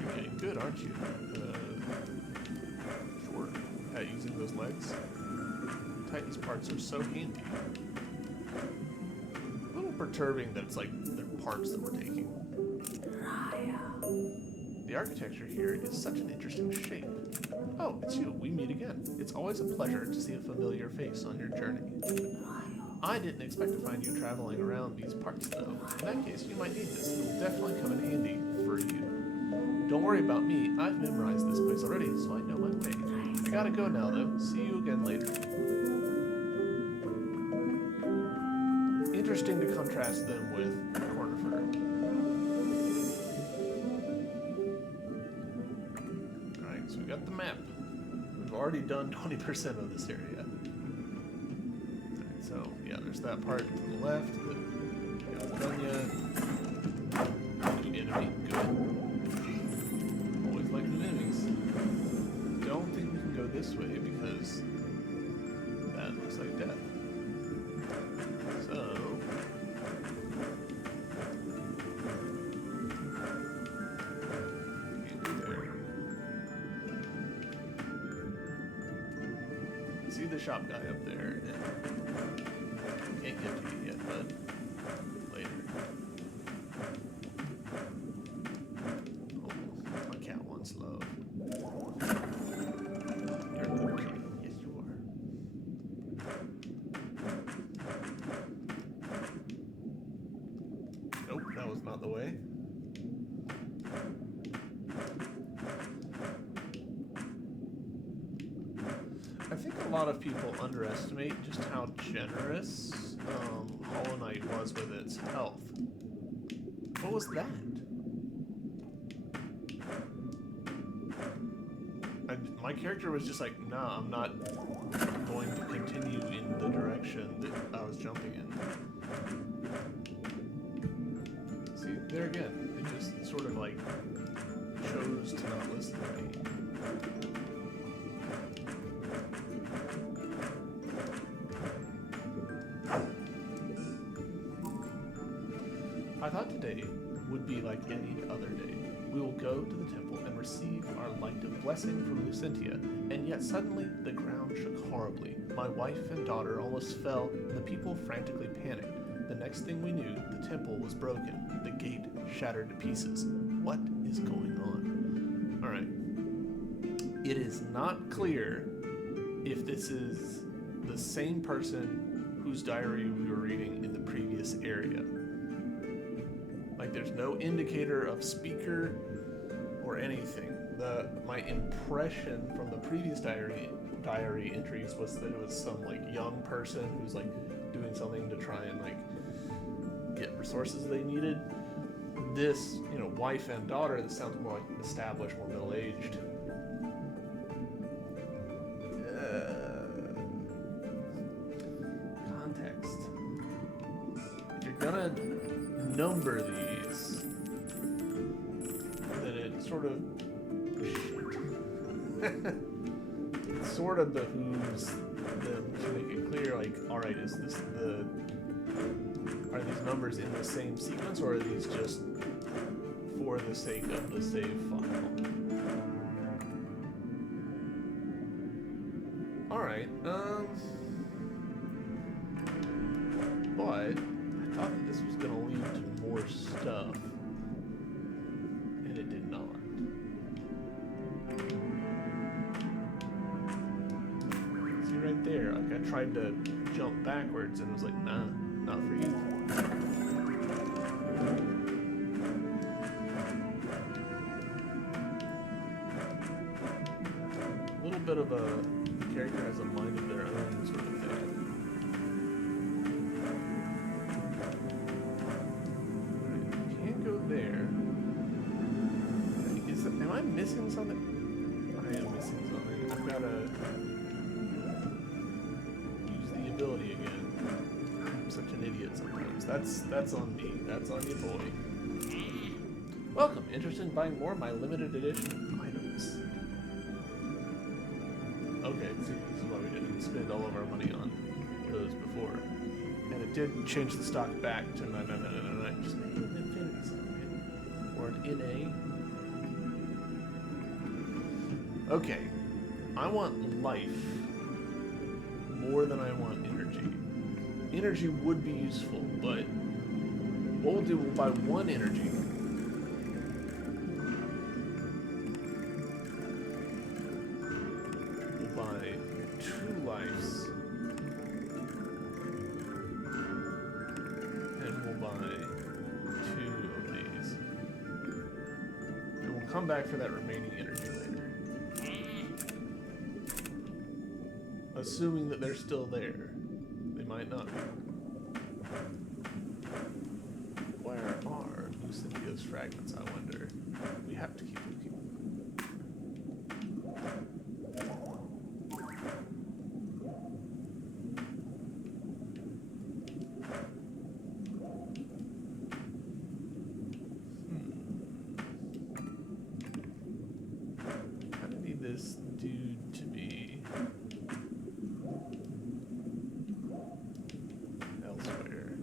You're getting good, aren't you? Sure. At using those legs. Titan's parts are so handy. A little perturbing that it's like the parts that we're taking. The architecture here is such an interesting shape. Oh, it's you. We meet again. It's always a pleasure to see a familiar face on your journey. I didn't expect to find you traveling around these parts, though. In that case, you might need this. It will definitely come in handy for you. Don't worry about me. I've memorized this place already, so I know my way. I gotta go now, though. See you again later. Interesting to contrast them with Cornifer. Alright, so we got the map. We've already done 20% of this area. Alright, so yeah, there's that part to the left that we haven't done yet. New enemy, good. Always like new enemies. Don't think we can go this way because that looks like death. So can't do there. See the shop guy up there, and can't get to you yet, bud. Later. Oh, my cat wants love. You're a good kitty. Yes, you are. Nope, that was not the way. I think a lot of people underestimate just how generous Hollow Knight was with its health. What was that? My character was just like, nah, I'm not going to continue in the direction that I was jumping in. See, there again, it just sort of like chose to not listen to me. I thought today would be like any other day. We will go to the temple and receive our light of blessing from Lucentia, and yet suddenly the ground shook horribly. My wife and daughter almost fell, and the people frantically panicked. The next thing we knew, the temple was broken, the gate shattered to pieces. What is going on? Alright. It is not clear if this is the same person whose diary we were reading in the previous area. Like there's no indicator of speaker or anything. My impression from the previous diary entries was that it was some like young person who's like doing something to try and like get resources they needed. This, you know, wife and daughter, this sounds more like established, more middle-aged. Context. If you're gonna number these, then it sort of it sort of behooves them to make it clear, like, alright, are these numbers in the same sequence, or are these just for the sake of the save file? Alright, but I thought that this was going to lead to more stuff, and it did not. See right there, like I tried to jump backwards and it was like, nah, not for you. A little bit of a character has a mind of their own sort of thing. Can't go there. Am I missing something? I am missing something. I've gotta use the ability again. I'm such an idiot sometimes. That's on me. That's on you, boy. Welcome. Interested in buying more of my limited edition items? Okay, see, this is why we didn't spend all of our money on those before. And it did change the stock back to 999. Just make it an infinity sign. Or an NA. Okay. I want life more than I want energy. Energy would be useful, but what we'll do, we'll buy one energy. We'll buy 2 lives. And we'll buy 2 of these. And we'll come back for that remaining energy later. Assuming that they're still there. They might not be. Where are Lucidia's fragments, I wonder? We have to keep looking. I need this dude to be elsewhere.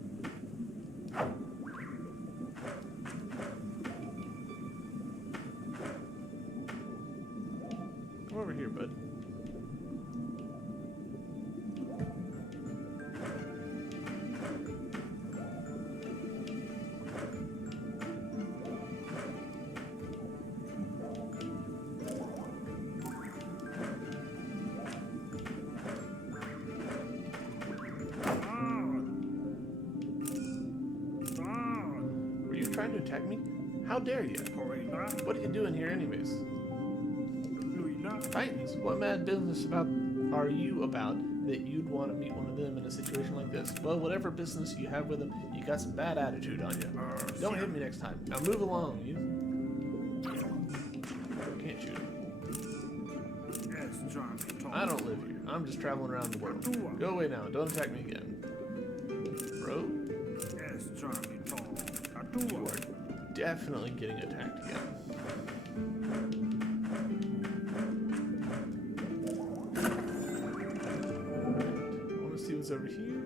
Come over here, bud. Were you trying to attack me? How dare you? What are you doing here anyways? Titans, what mad business are you about that you'd want to meet one of them in a situation like this? Well, whatever business you have with them, you got some bad attitude on you. Don't hit me next time. Now move along, you. Can't shoot. I don't live here. I'm just traveling around the world. Go away now. Don't attack me again. Bro? You are definitely getting attacked again. See what's over here.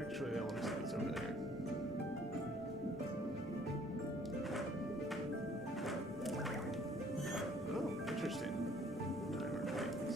Actually, I want to see what's over there. Oh, interesting. Timer things.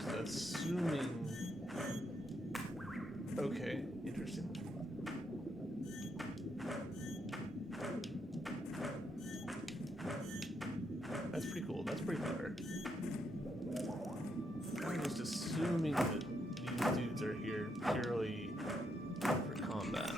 just assuming. Okay, interesting. That's pretty cool. That's pretty clever. I'm just assuming that these dudes are here purely for combat.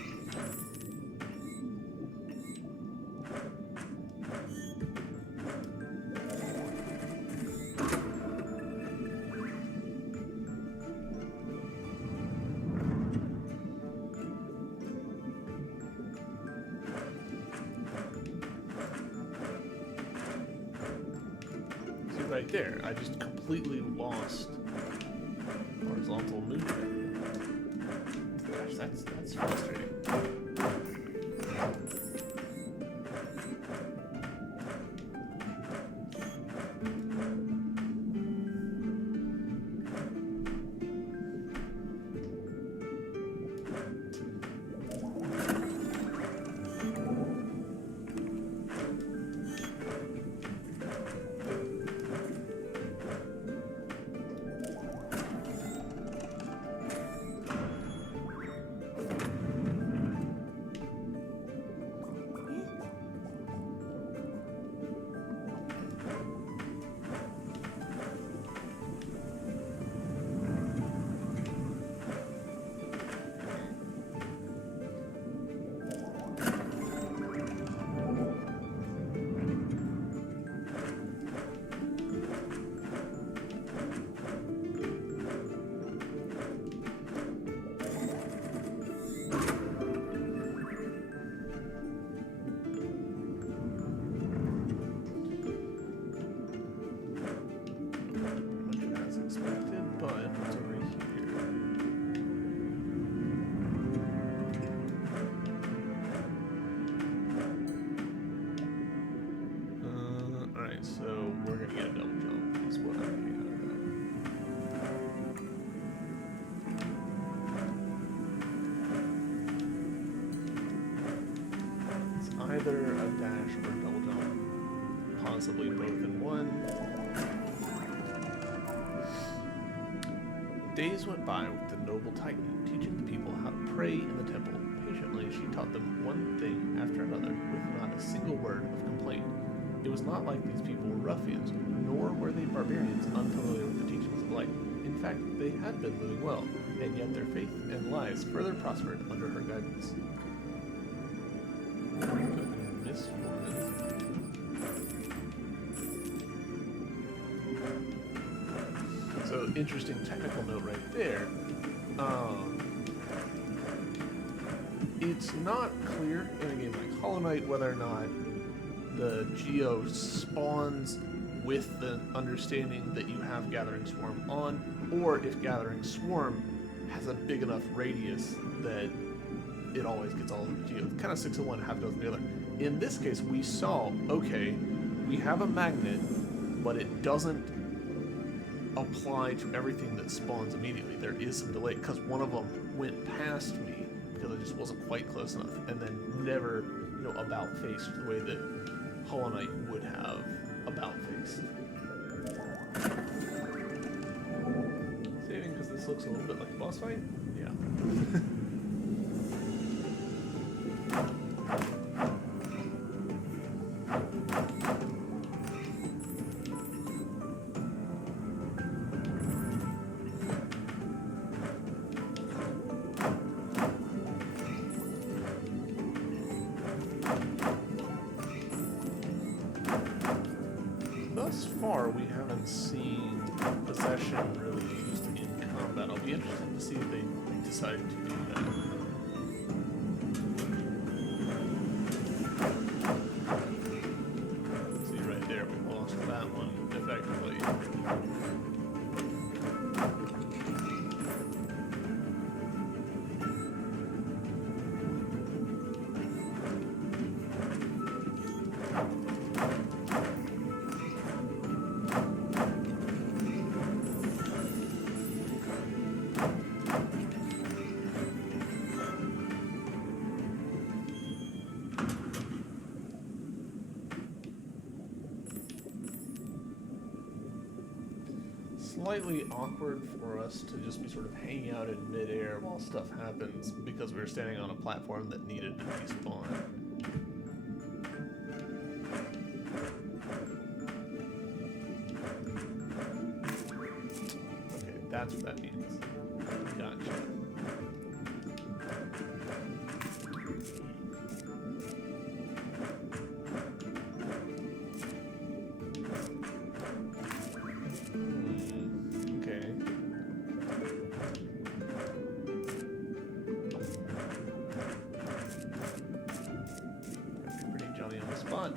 Right there, I just completely lost horizontal movement. Gosh, that's frustrating. So we're gonna get a double jump. Is what I'm getting out of that. It's either a dash or a double jump, possibly both in one. Days went by with the noble Titan teaching the people how to pray in the temple. Patiently, she taught them one thing after another, with not a single word of complaint. It was not like these people were ruffians, nor were they barbarians unfamiliar with the teachings of light. In fact, they had been living well, and yet their faith and lives further prospered under her guidance. Miss one. So, interesting technical note right there. It's not clear in a game like Hollow Knight whether or not the Geo spawns with the understanding that you have Gathering Swarm on, or if Gathering Swarm has a big enough radius that it always gets all of the Geo. Kind of 6 of one, half dozen the other. In this case, we saw, okay, we have a magnet, but it doesn't apply to everything that spawns immediately. There is some delay, because one of them went past me, because it just wasn't quite close enough, and then never, about-faced the way that Hollow Knight would have about-faced. Saving because this looks a little bit like a boss fight? Yeah. Thus far, we haven't seen possession really used in combat. I'll be interested to see if they decide to do that. See, right there, we lost that one effectively. slightly awkward for us to just be sort of hanging out in midair while stuff happens because we were standing on a platform that needed to respawn. Okay, that's what that means. Gotcha. Fun.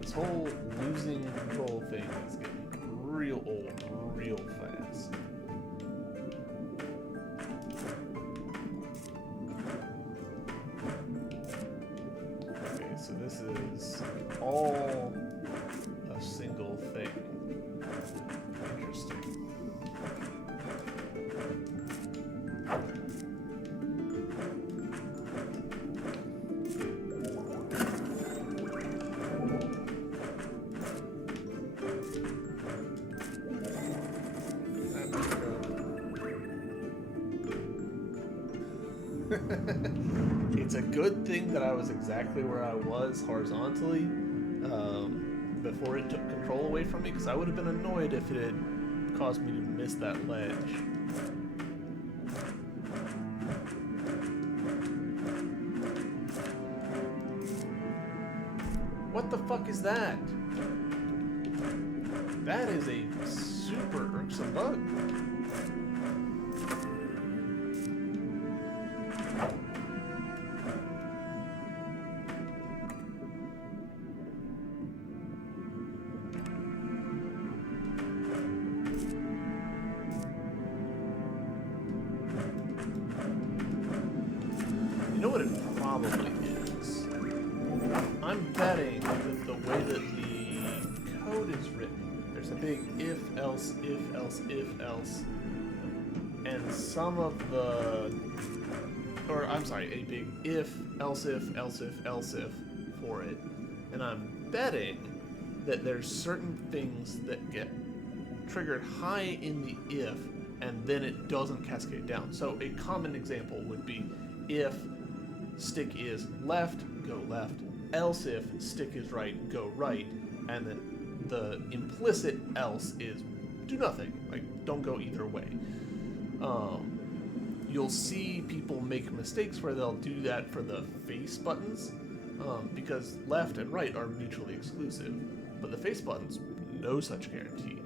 This whole losing control thing is getting real old real fast. So this is all a single thing. Interesting. It's a good thing that I was exactly where I was horizontally before it took control away from me, because I would have been annoyed if it had caused me to miss that ledge. What the fuck is that? That is a super irksome bug. You know what it probably is? I'm betting that the way that the code is written, there's a big if, else, and some of the, or I'm sorry, a big if, else if for it. And I'm betting that there's certain things that get triggered high in the if, and then it doesn't cascade down. So a common example would be if stick is left, go left, else if stick is right, go right, and then the implicit else is do nothing, like don't go either way. You'll see people make mistakes where they'll do that for the face buttons, because left and right are mutually exclusive, but the face buttons, no such guarantee.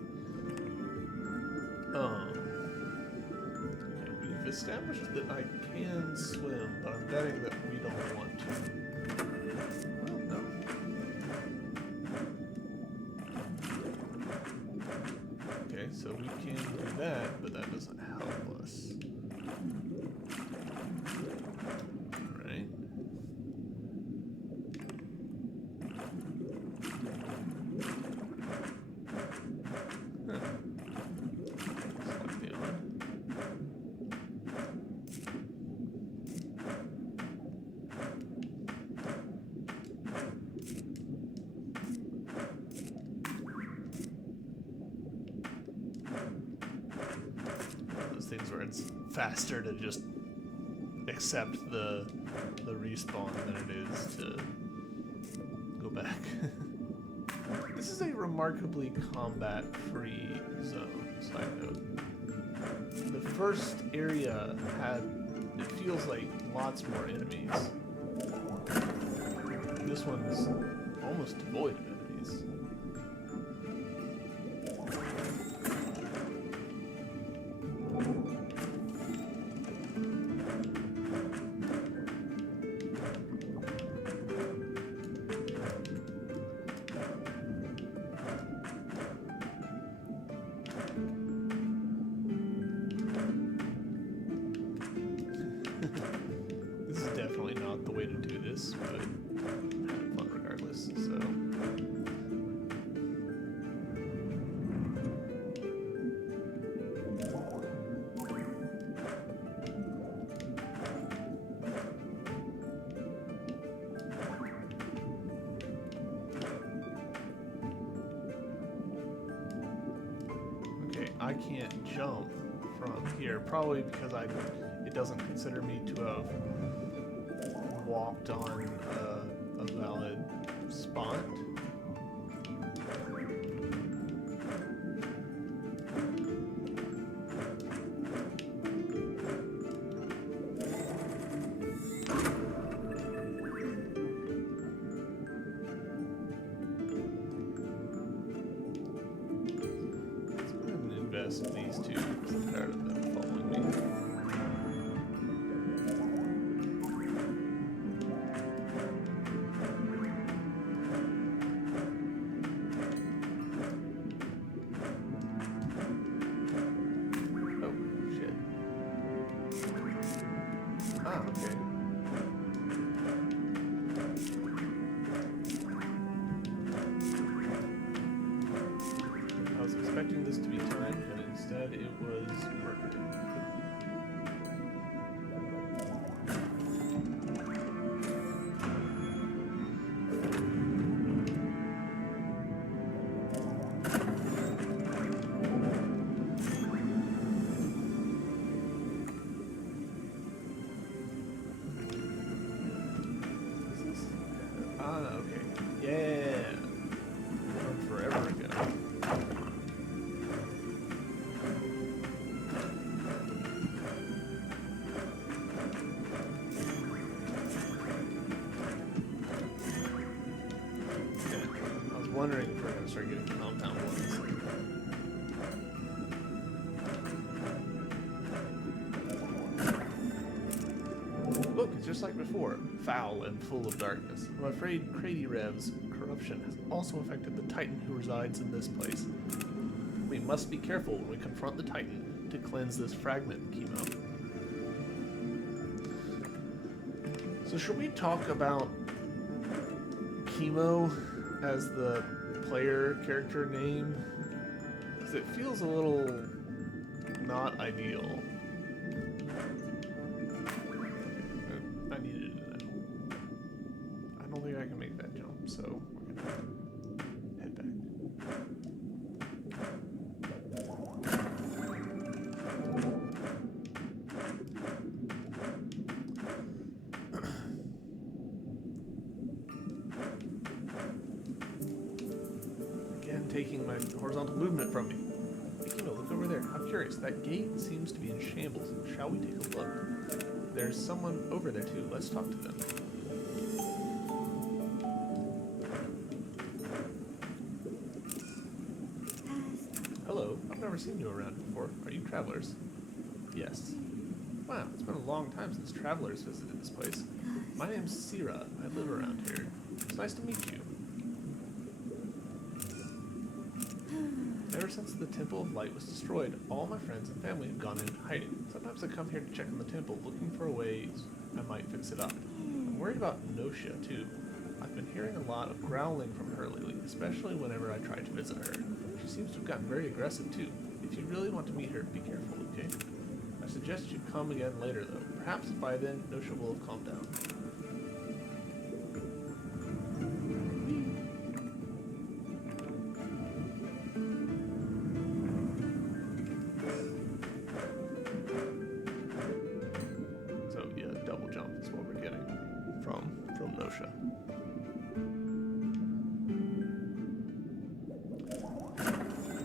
Okay, we've established that I can swim, but I'm betting that we don't want to. Well, no. Okay, so we can do that, but that doesn't help us. Right? Huh. Slightly odd. Those things where it's faster to just accept the respawn than it is to go back. This is a remarkably combat-free zone, side note. The first area had, it feels like, lots more enemies. This one's almost devoid of enemies. This is definitely not the way to do this, but I'm having fun regardless. I can't jump from here, probably because it doesn't consider me to have walked on a valid spot. These two, because I'm tired of them following me. Oh, shit. Ah, okay. I was expecting this to be timed, but instead it was murder. Ah, okay. Yeah. From forever ago. Wondering if we're going to start getting compound ones. Look, it's just like before, foul and full of darkness. I'm afraid Crady Rev's corruption has also affected the Titan who resides in this place. We must be careful when we confront the Titan to cleanse this fragment, Chemo. So should we talk about Chemo as the player character name? Because it feels a little not ideal. I needed to know. I don't think I can make that jump, so we're gonna head back. Taking my horizontal movement from me. Hey, Kimo, look over there. I'm curious. That gate seems to be in shambles. Shall we take a look? There's someone over there too. Let's talk to them. Hello. I've never seen you around before. Are you travelers? Yes. Wow, it's been a long time since travelers visited this place. My name's Sira. I live around here. It's nice to meet you. Ever since the Temple of Light was destroyed, all my friends and family have gone into hiding. Sometimes I come here to check on the temple, looking for ways I might fix it up. I'm worried about Nosha, too. I've been hearing a lot of growling from her lately, especially whenever I try to visit her. She seems to have gotten very aggressive, too. If you really want to meet her, be careful, okay? I suggest you come again later, though. Perhaps by then, Nosha will have calmed down. Nosha.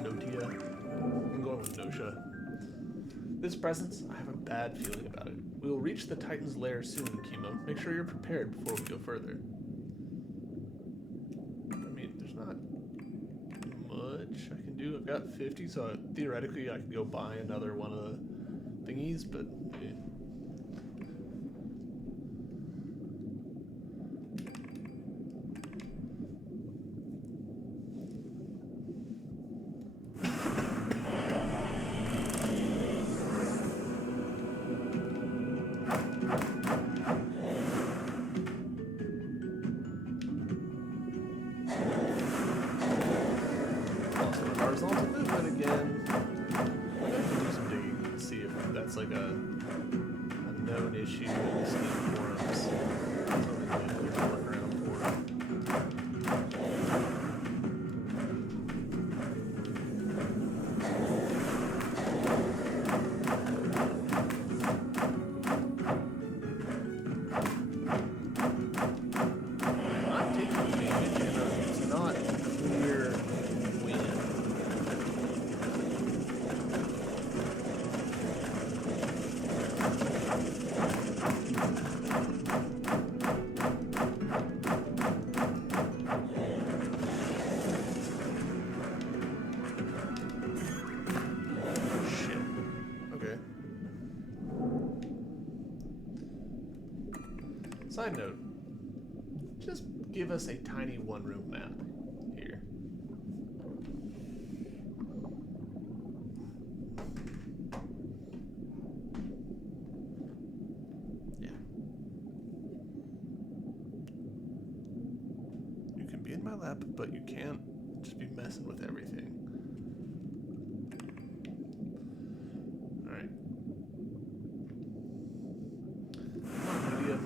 Notia. I'm going with Nosha. This presence, I have a bad feeling about it. We will reach the Titan's lair soon, Chemo. Make sure you're prepared before we go further. I mean, there's not much I can do. I've got 50, so theoretically I could go buy another one of the thingies, but... yeah. Horizontal movement again. I'm gonna have to do some digging and see if that's like a known issue in the Steam forums. Something that we can work around for. Side note, just give us a tiny one-room map here. Yeah. You can be in my lap, but you can't just be messing with everything. Alright. Come on, Lydia.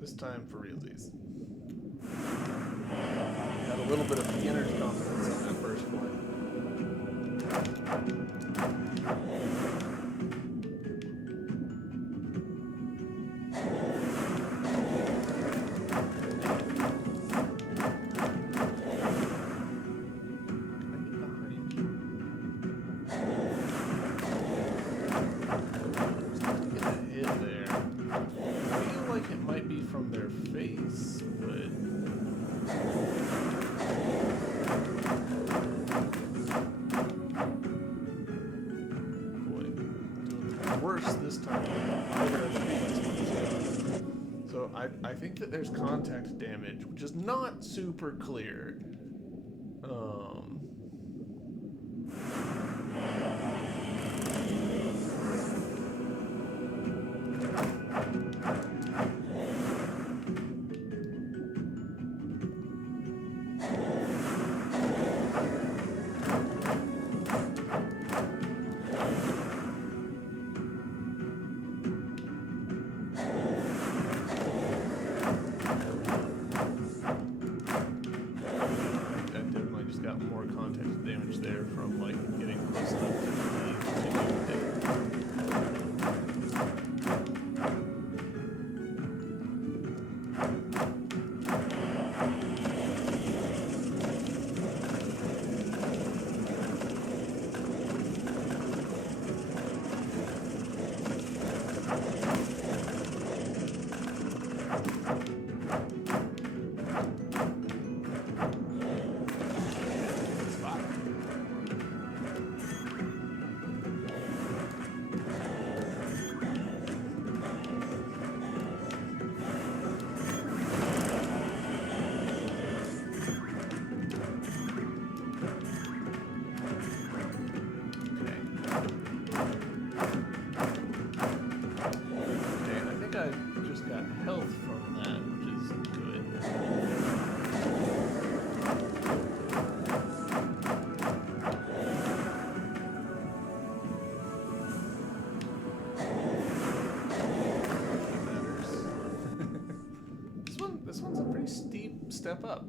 This time for realsies. Got a little bit of beginner's confidence on that first one. From their face, but boy, doing worse this time. So I think that there's contact damage, which is not super clear. There from like getting close enough to the This one's a pretty steep step up.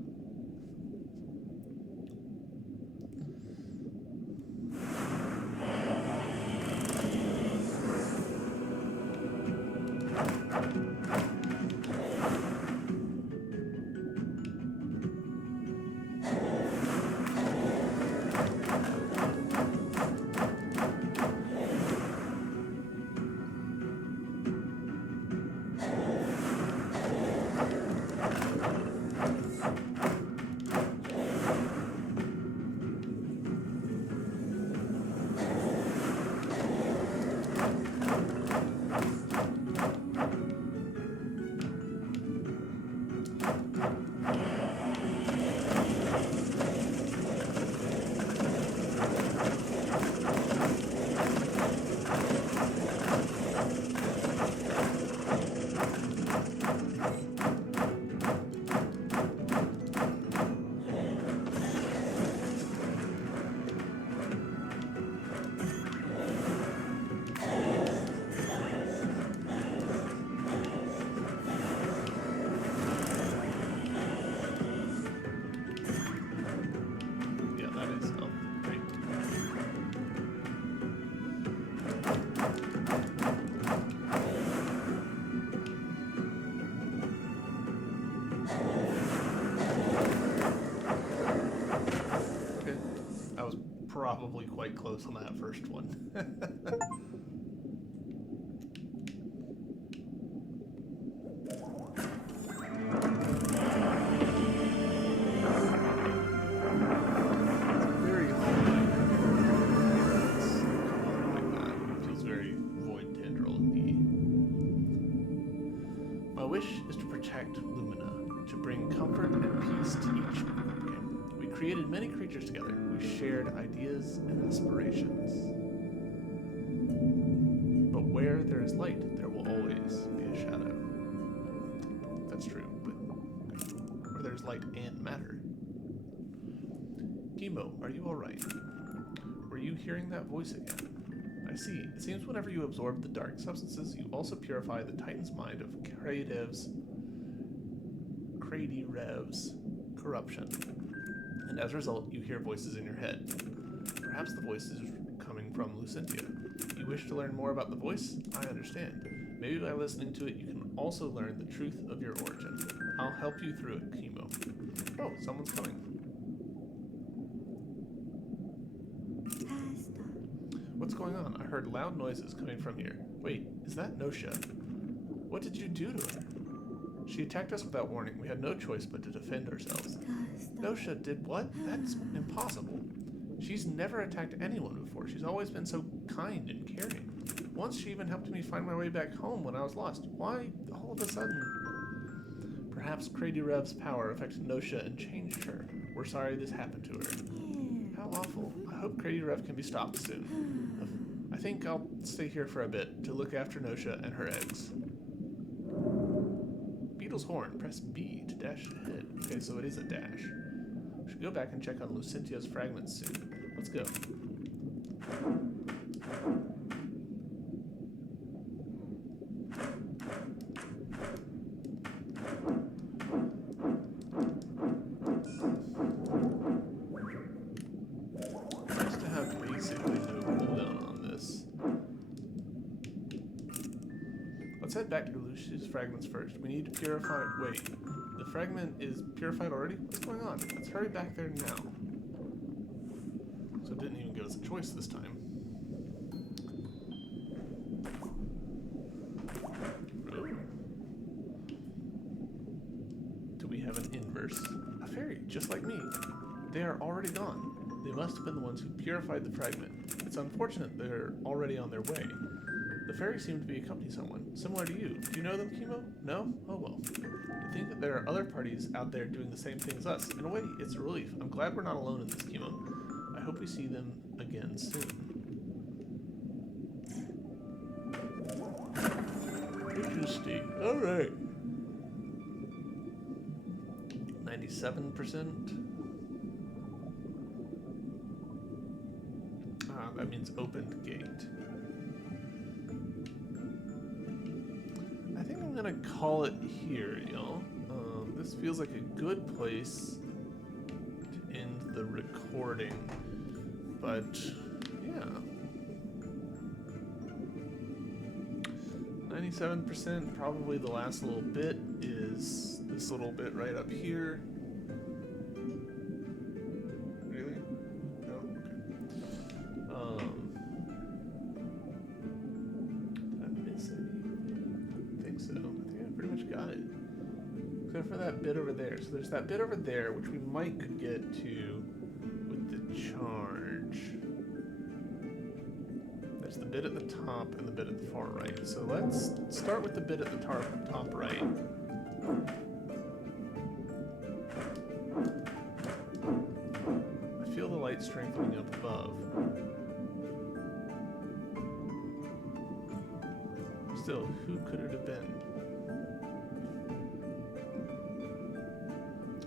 probably quite close on that first one. Very homely. Like that. Feels very void tendril-y. My wish is to protect Lumina, to bring comfort and peace to each. Okay. We created many creatures together. We shared ideas and aspirations. But where there is light, there will always be a shadow. That's true, but where there's light and matter. Chemo, are you alright? Were you hearing that voice again? I see. It seems whenever you absorb the dark substances, you also purify the Titan's mind of Kradirev's corruption. And as a result, you hear voices in your head. Perhaps the voice is coming from Lucentia. You wish to learn more about the voice? I understand. Maybe by listening to it, you can also learn the truth of your origin. I'll help you through it, Chemo. Oh, someone's coming. What's going on? I heard loud noises coming from here. Wait, is that Nosha? What did you do to her? She attacked us without warning. We had no choice but to defend ourselves. Nosha did what? That's impossible. She's never attacked anyone before. She's always been so kind and caring. Once she even helped me find my way back home when I was lost. Why all of a sudden? Perhaps Kradirev's power affected Nosha and changed her. We're sorry this happened to her. How awful. I hope Kradirev can be stopped soon. I think I'll stay here for a bit to look after Nosha and her eggs. Beetle's horn. Press B to dash ahead. Okay, so it is a dash. We should go back and check on Lucentia's fragments soon. Let's go. Nice to have basically no cooldown on this. Let's head back to Lucia's fragments first. We need to purify. Wait, the fragment is purified already? What's going on? Let's hurry back there now. So it didn't even give us a choice this time. Do we have an inverse? A fairy, just like me. They are already gone. They must have been the ones who purified the fragment. It's unfortunate they're already on their way. The fairies seem to be accompanying someone, similar to you. Do you know them, Chemo? No? Oh well. To think that there are other parties out there doing the same thing as us. In a way, it's a relief. I'm glad we're not alone in this, Chemo. I hope we see them again soon. Interesting. Alright. 97%. That means opened gate. I think I'm gonna call it here, y'all. This feels like a good place to end the recording, but yeah. 97%, probably the last little bit is this little bit right up here. Really? No? Okay. Did I miss anything? I think so. I think I pretty much got it. Except for that bit over there. So there's that bit over there, which we might could get to with the charge. There's the bit at the top and the bit at the far right. So let's start with the bit at the top right. I feel the light strengthening up above. Still, who could it have been?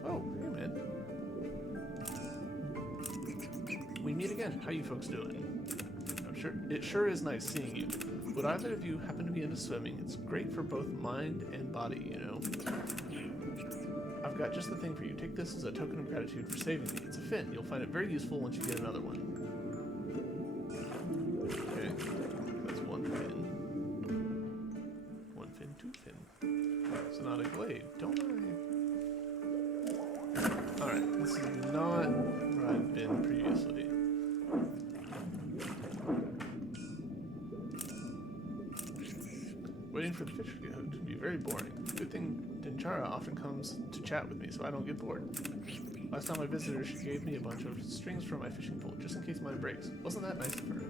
Oh, hey man. We meet again. How you folks doing? It sure is nice seeing you. Would either of you happen to be into swimming? It's great for both mind and body, you know. I've got just the thing for you. Take this as a token of gratitude for saving me. It's a fin. You'll find it very useful once you get another one. Okay, that's one fin. One fin, two fin. Sonata Glade. Don't I? Alright, this is not where I've been previously. Waiting for the fish to get hooked would be very boring. Good thing Dinchara often comes to chat with me so I don't get bored. Last time I visited her, she gave me a bunch of strings for my fishing pole, just in case mine breaks. Wasn't that nice of her?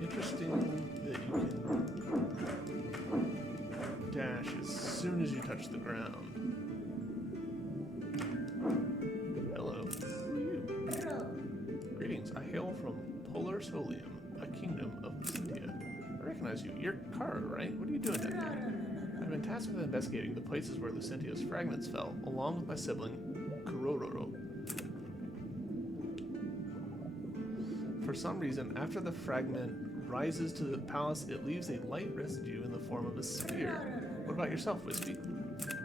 Interesting that you can dash as soon as you touch the ground. Hello. Who are you? Greetings. I hail from Polar Solium, a kingdom of Lucentia. I recognize you. You're Kara, right? What are you doing down here? I've been tasked with investigating the places where Lucentia's fragments fell, along with my sibling, Kurororo. For some reason, after the fragment rises to the palace, it leaves a light residue in the form of a sphere. What about yourself, Wispy?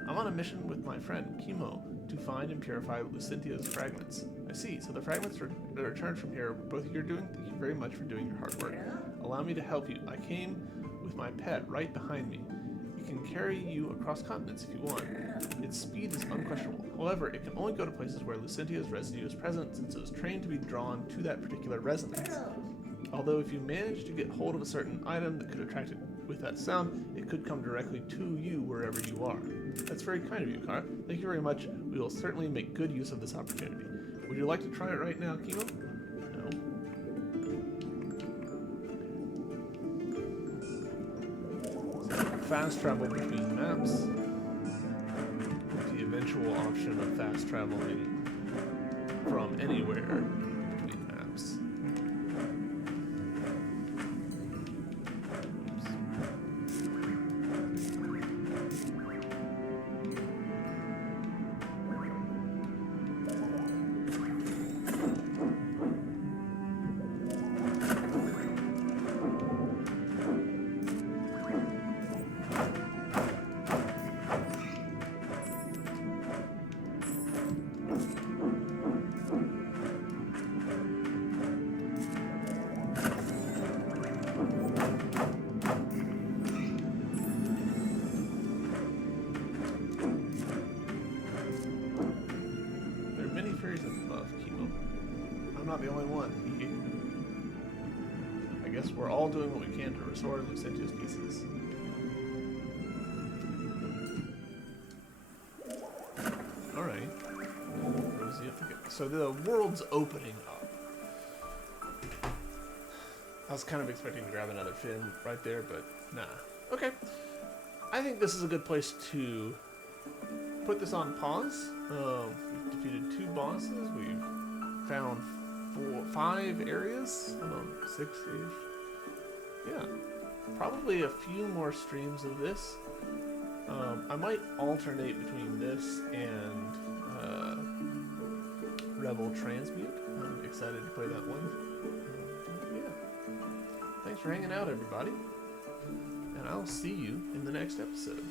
I'm on a mission with my friend, Kimo, to find and purify Lucentia's fragments. I see, so the fragments returned from here, both of you are doing. Thank you very much for doing your hard work. Allow me to help you. I came with my pet right behind me. It can carry you across continents if you want. Its speed is unquestionable. However, it can only go to places where Lucentia's residue is present, since it was trained to be drawn to that particular resonance. Although if you manage to get hold of a certain item that could attract it with that sound, it could come directly to you wherever you are. That's very kind of you, Kara. Thank you very much. We will certainly make good use of this opportunity. Would you like to try it right now, Kimo? No. Fast travel between maps, with the eventual option of fast traveling from anywhere between maps. I'm not the only one. I guess we're all doing what we can to restore Lucentia's pieces. Alright. So the world's opening up. I was kind of expecting to grab another fin right there, but nah. Okay. I think this is a good place to put this on pause. We've defeated 2 bosses. We've found 5 areas. 6-ish. Yeah. Probably a few more streams of this. I might alternate between this and Rebel Transmute. I'm excited to play that one. Yeah. Thanks for hanging out, everybody. And I'll see you in the next episode.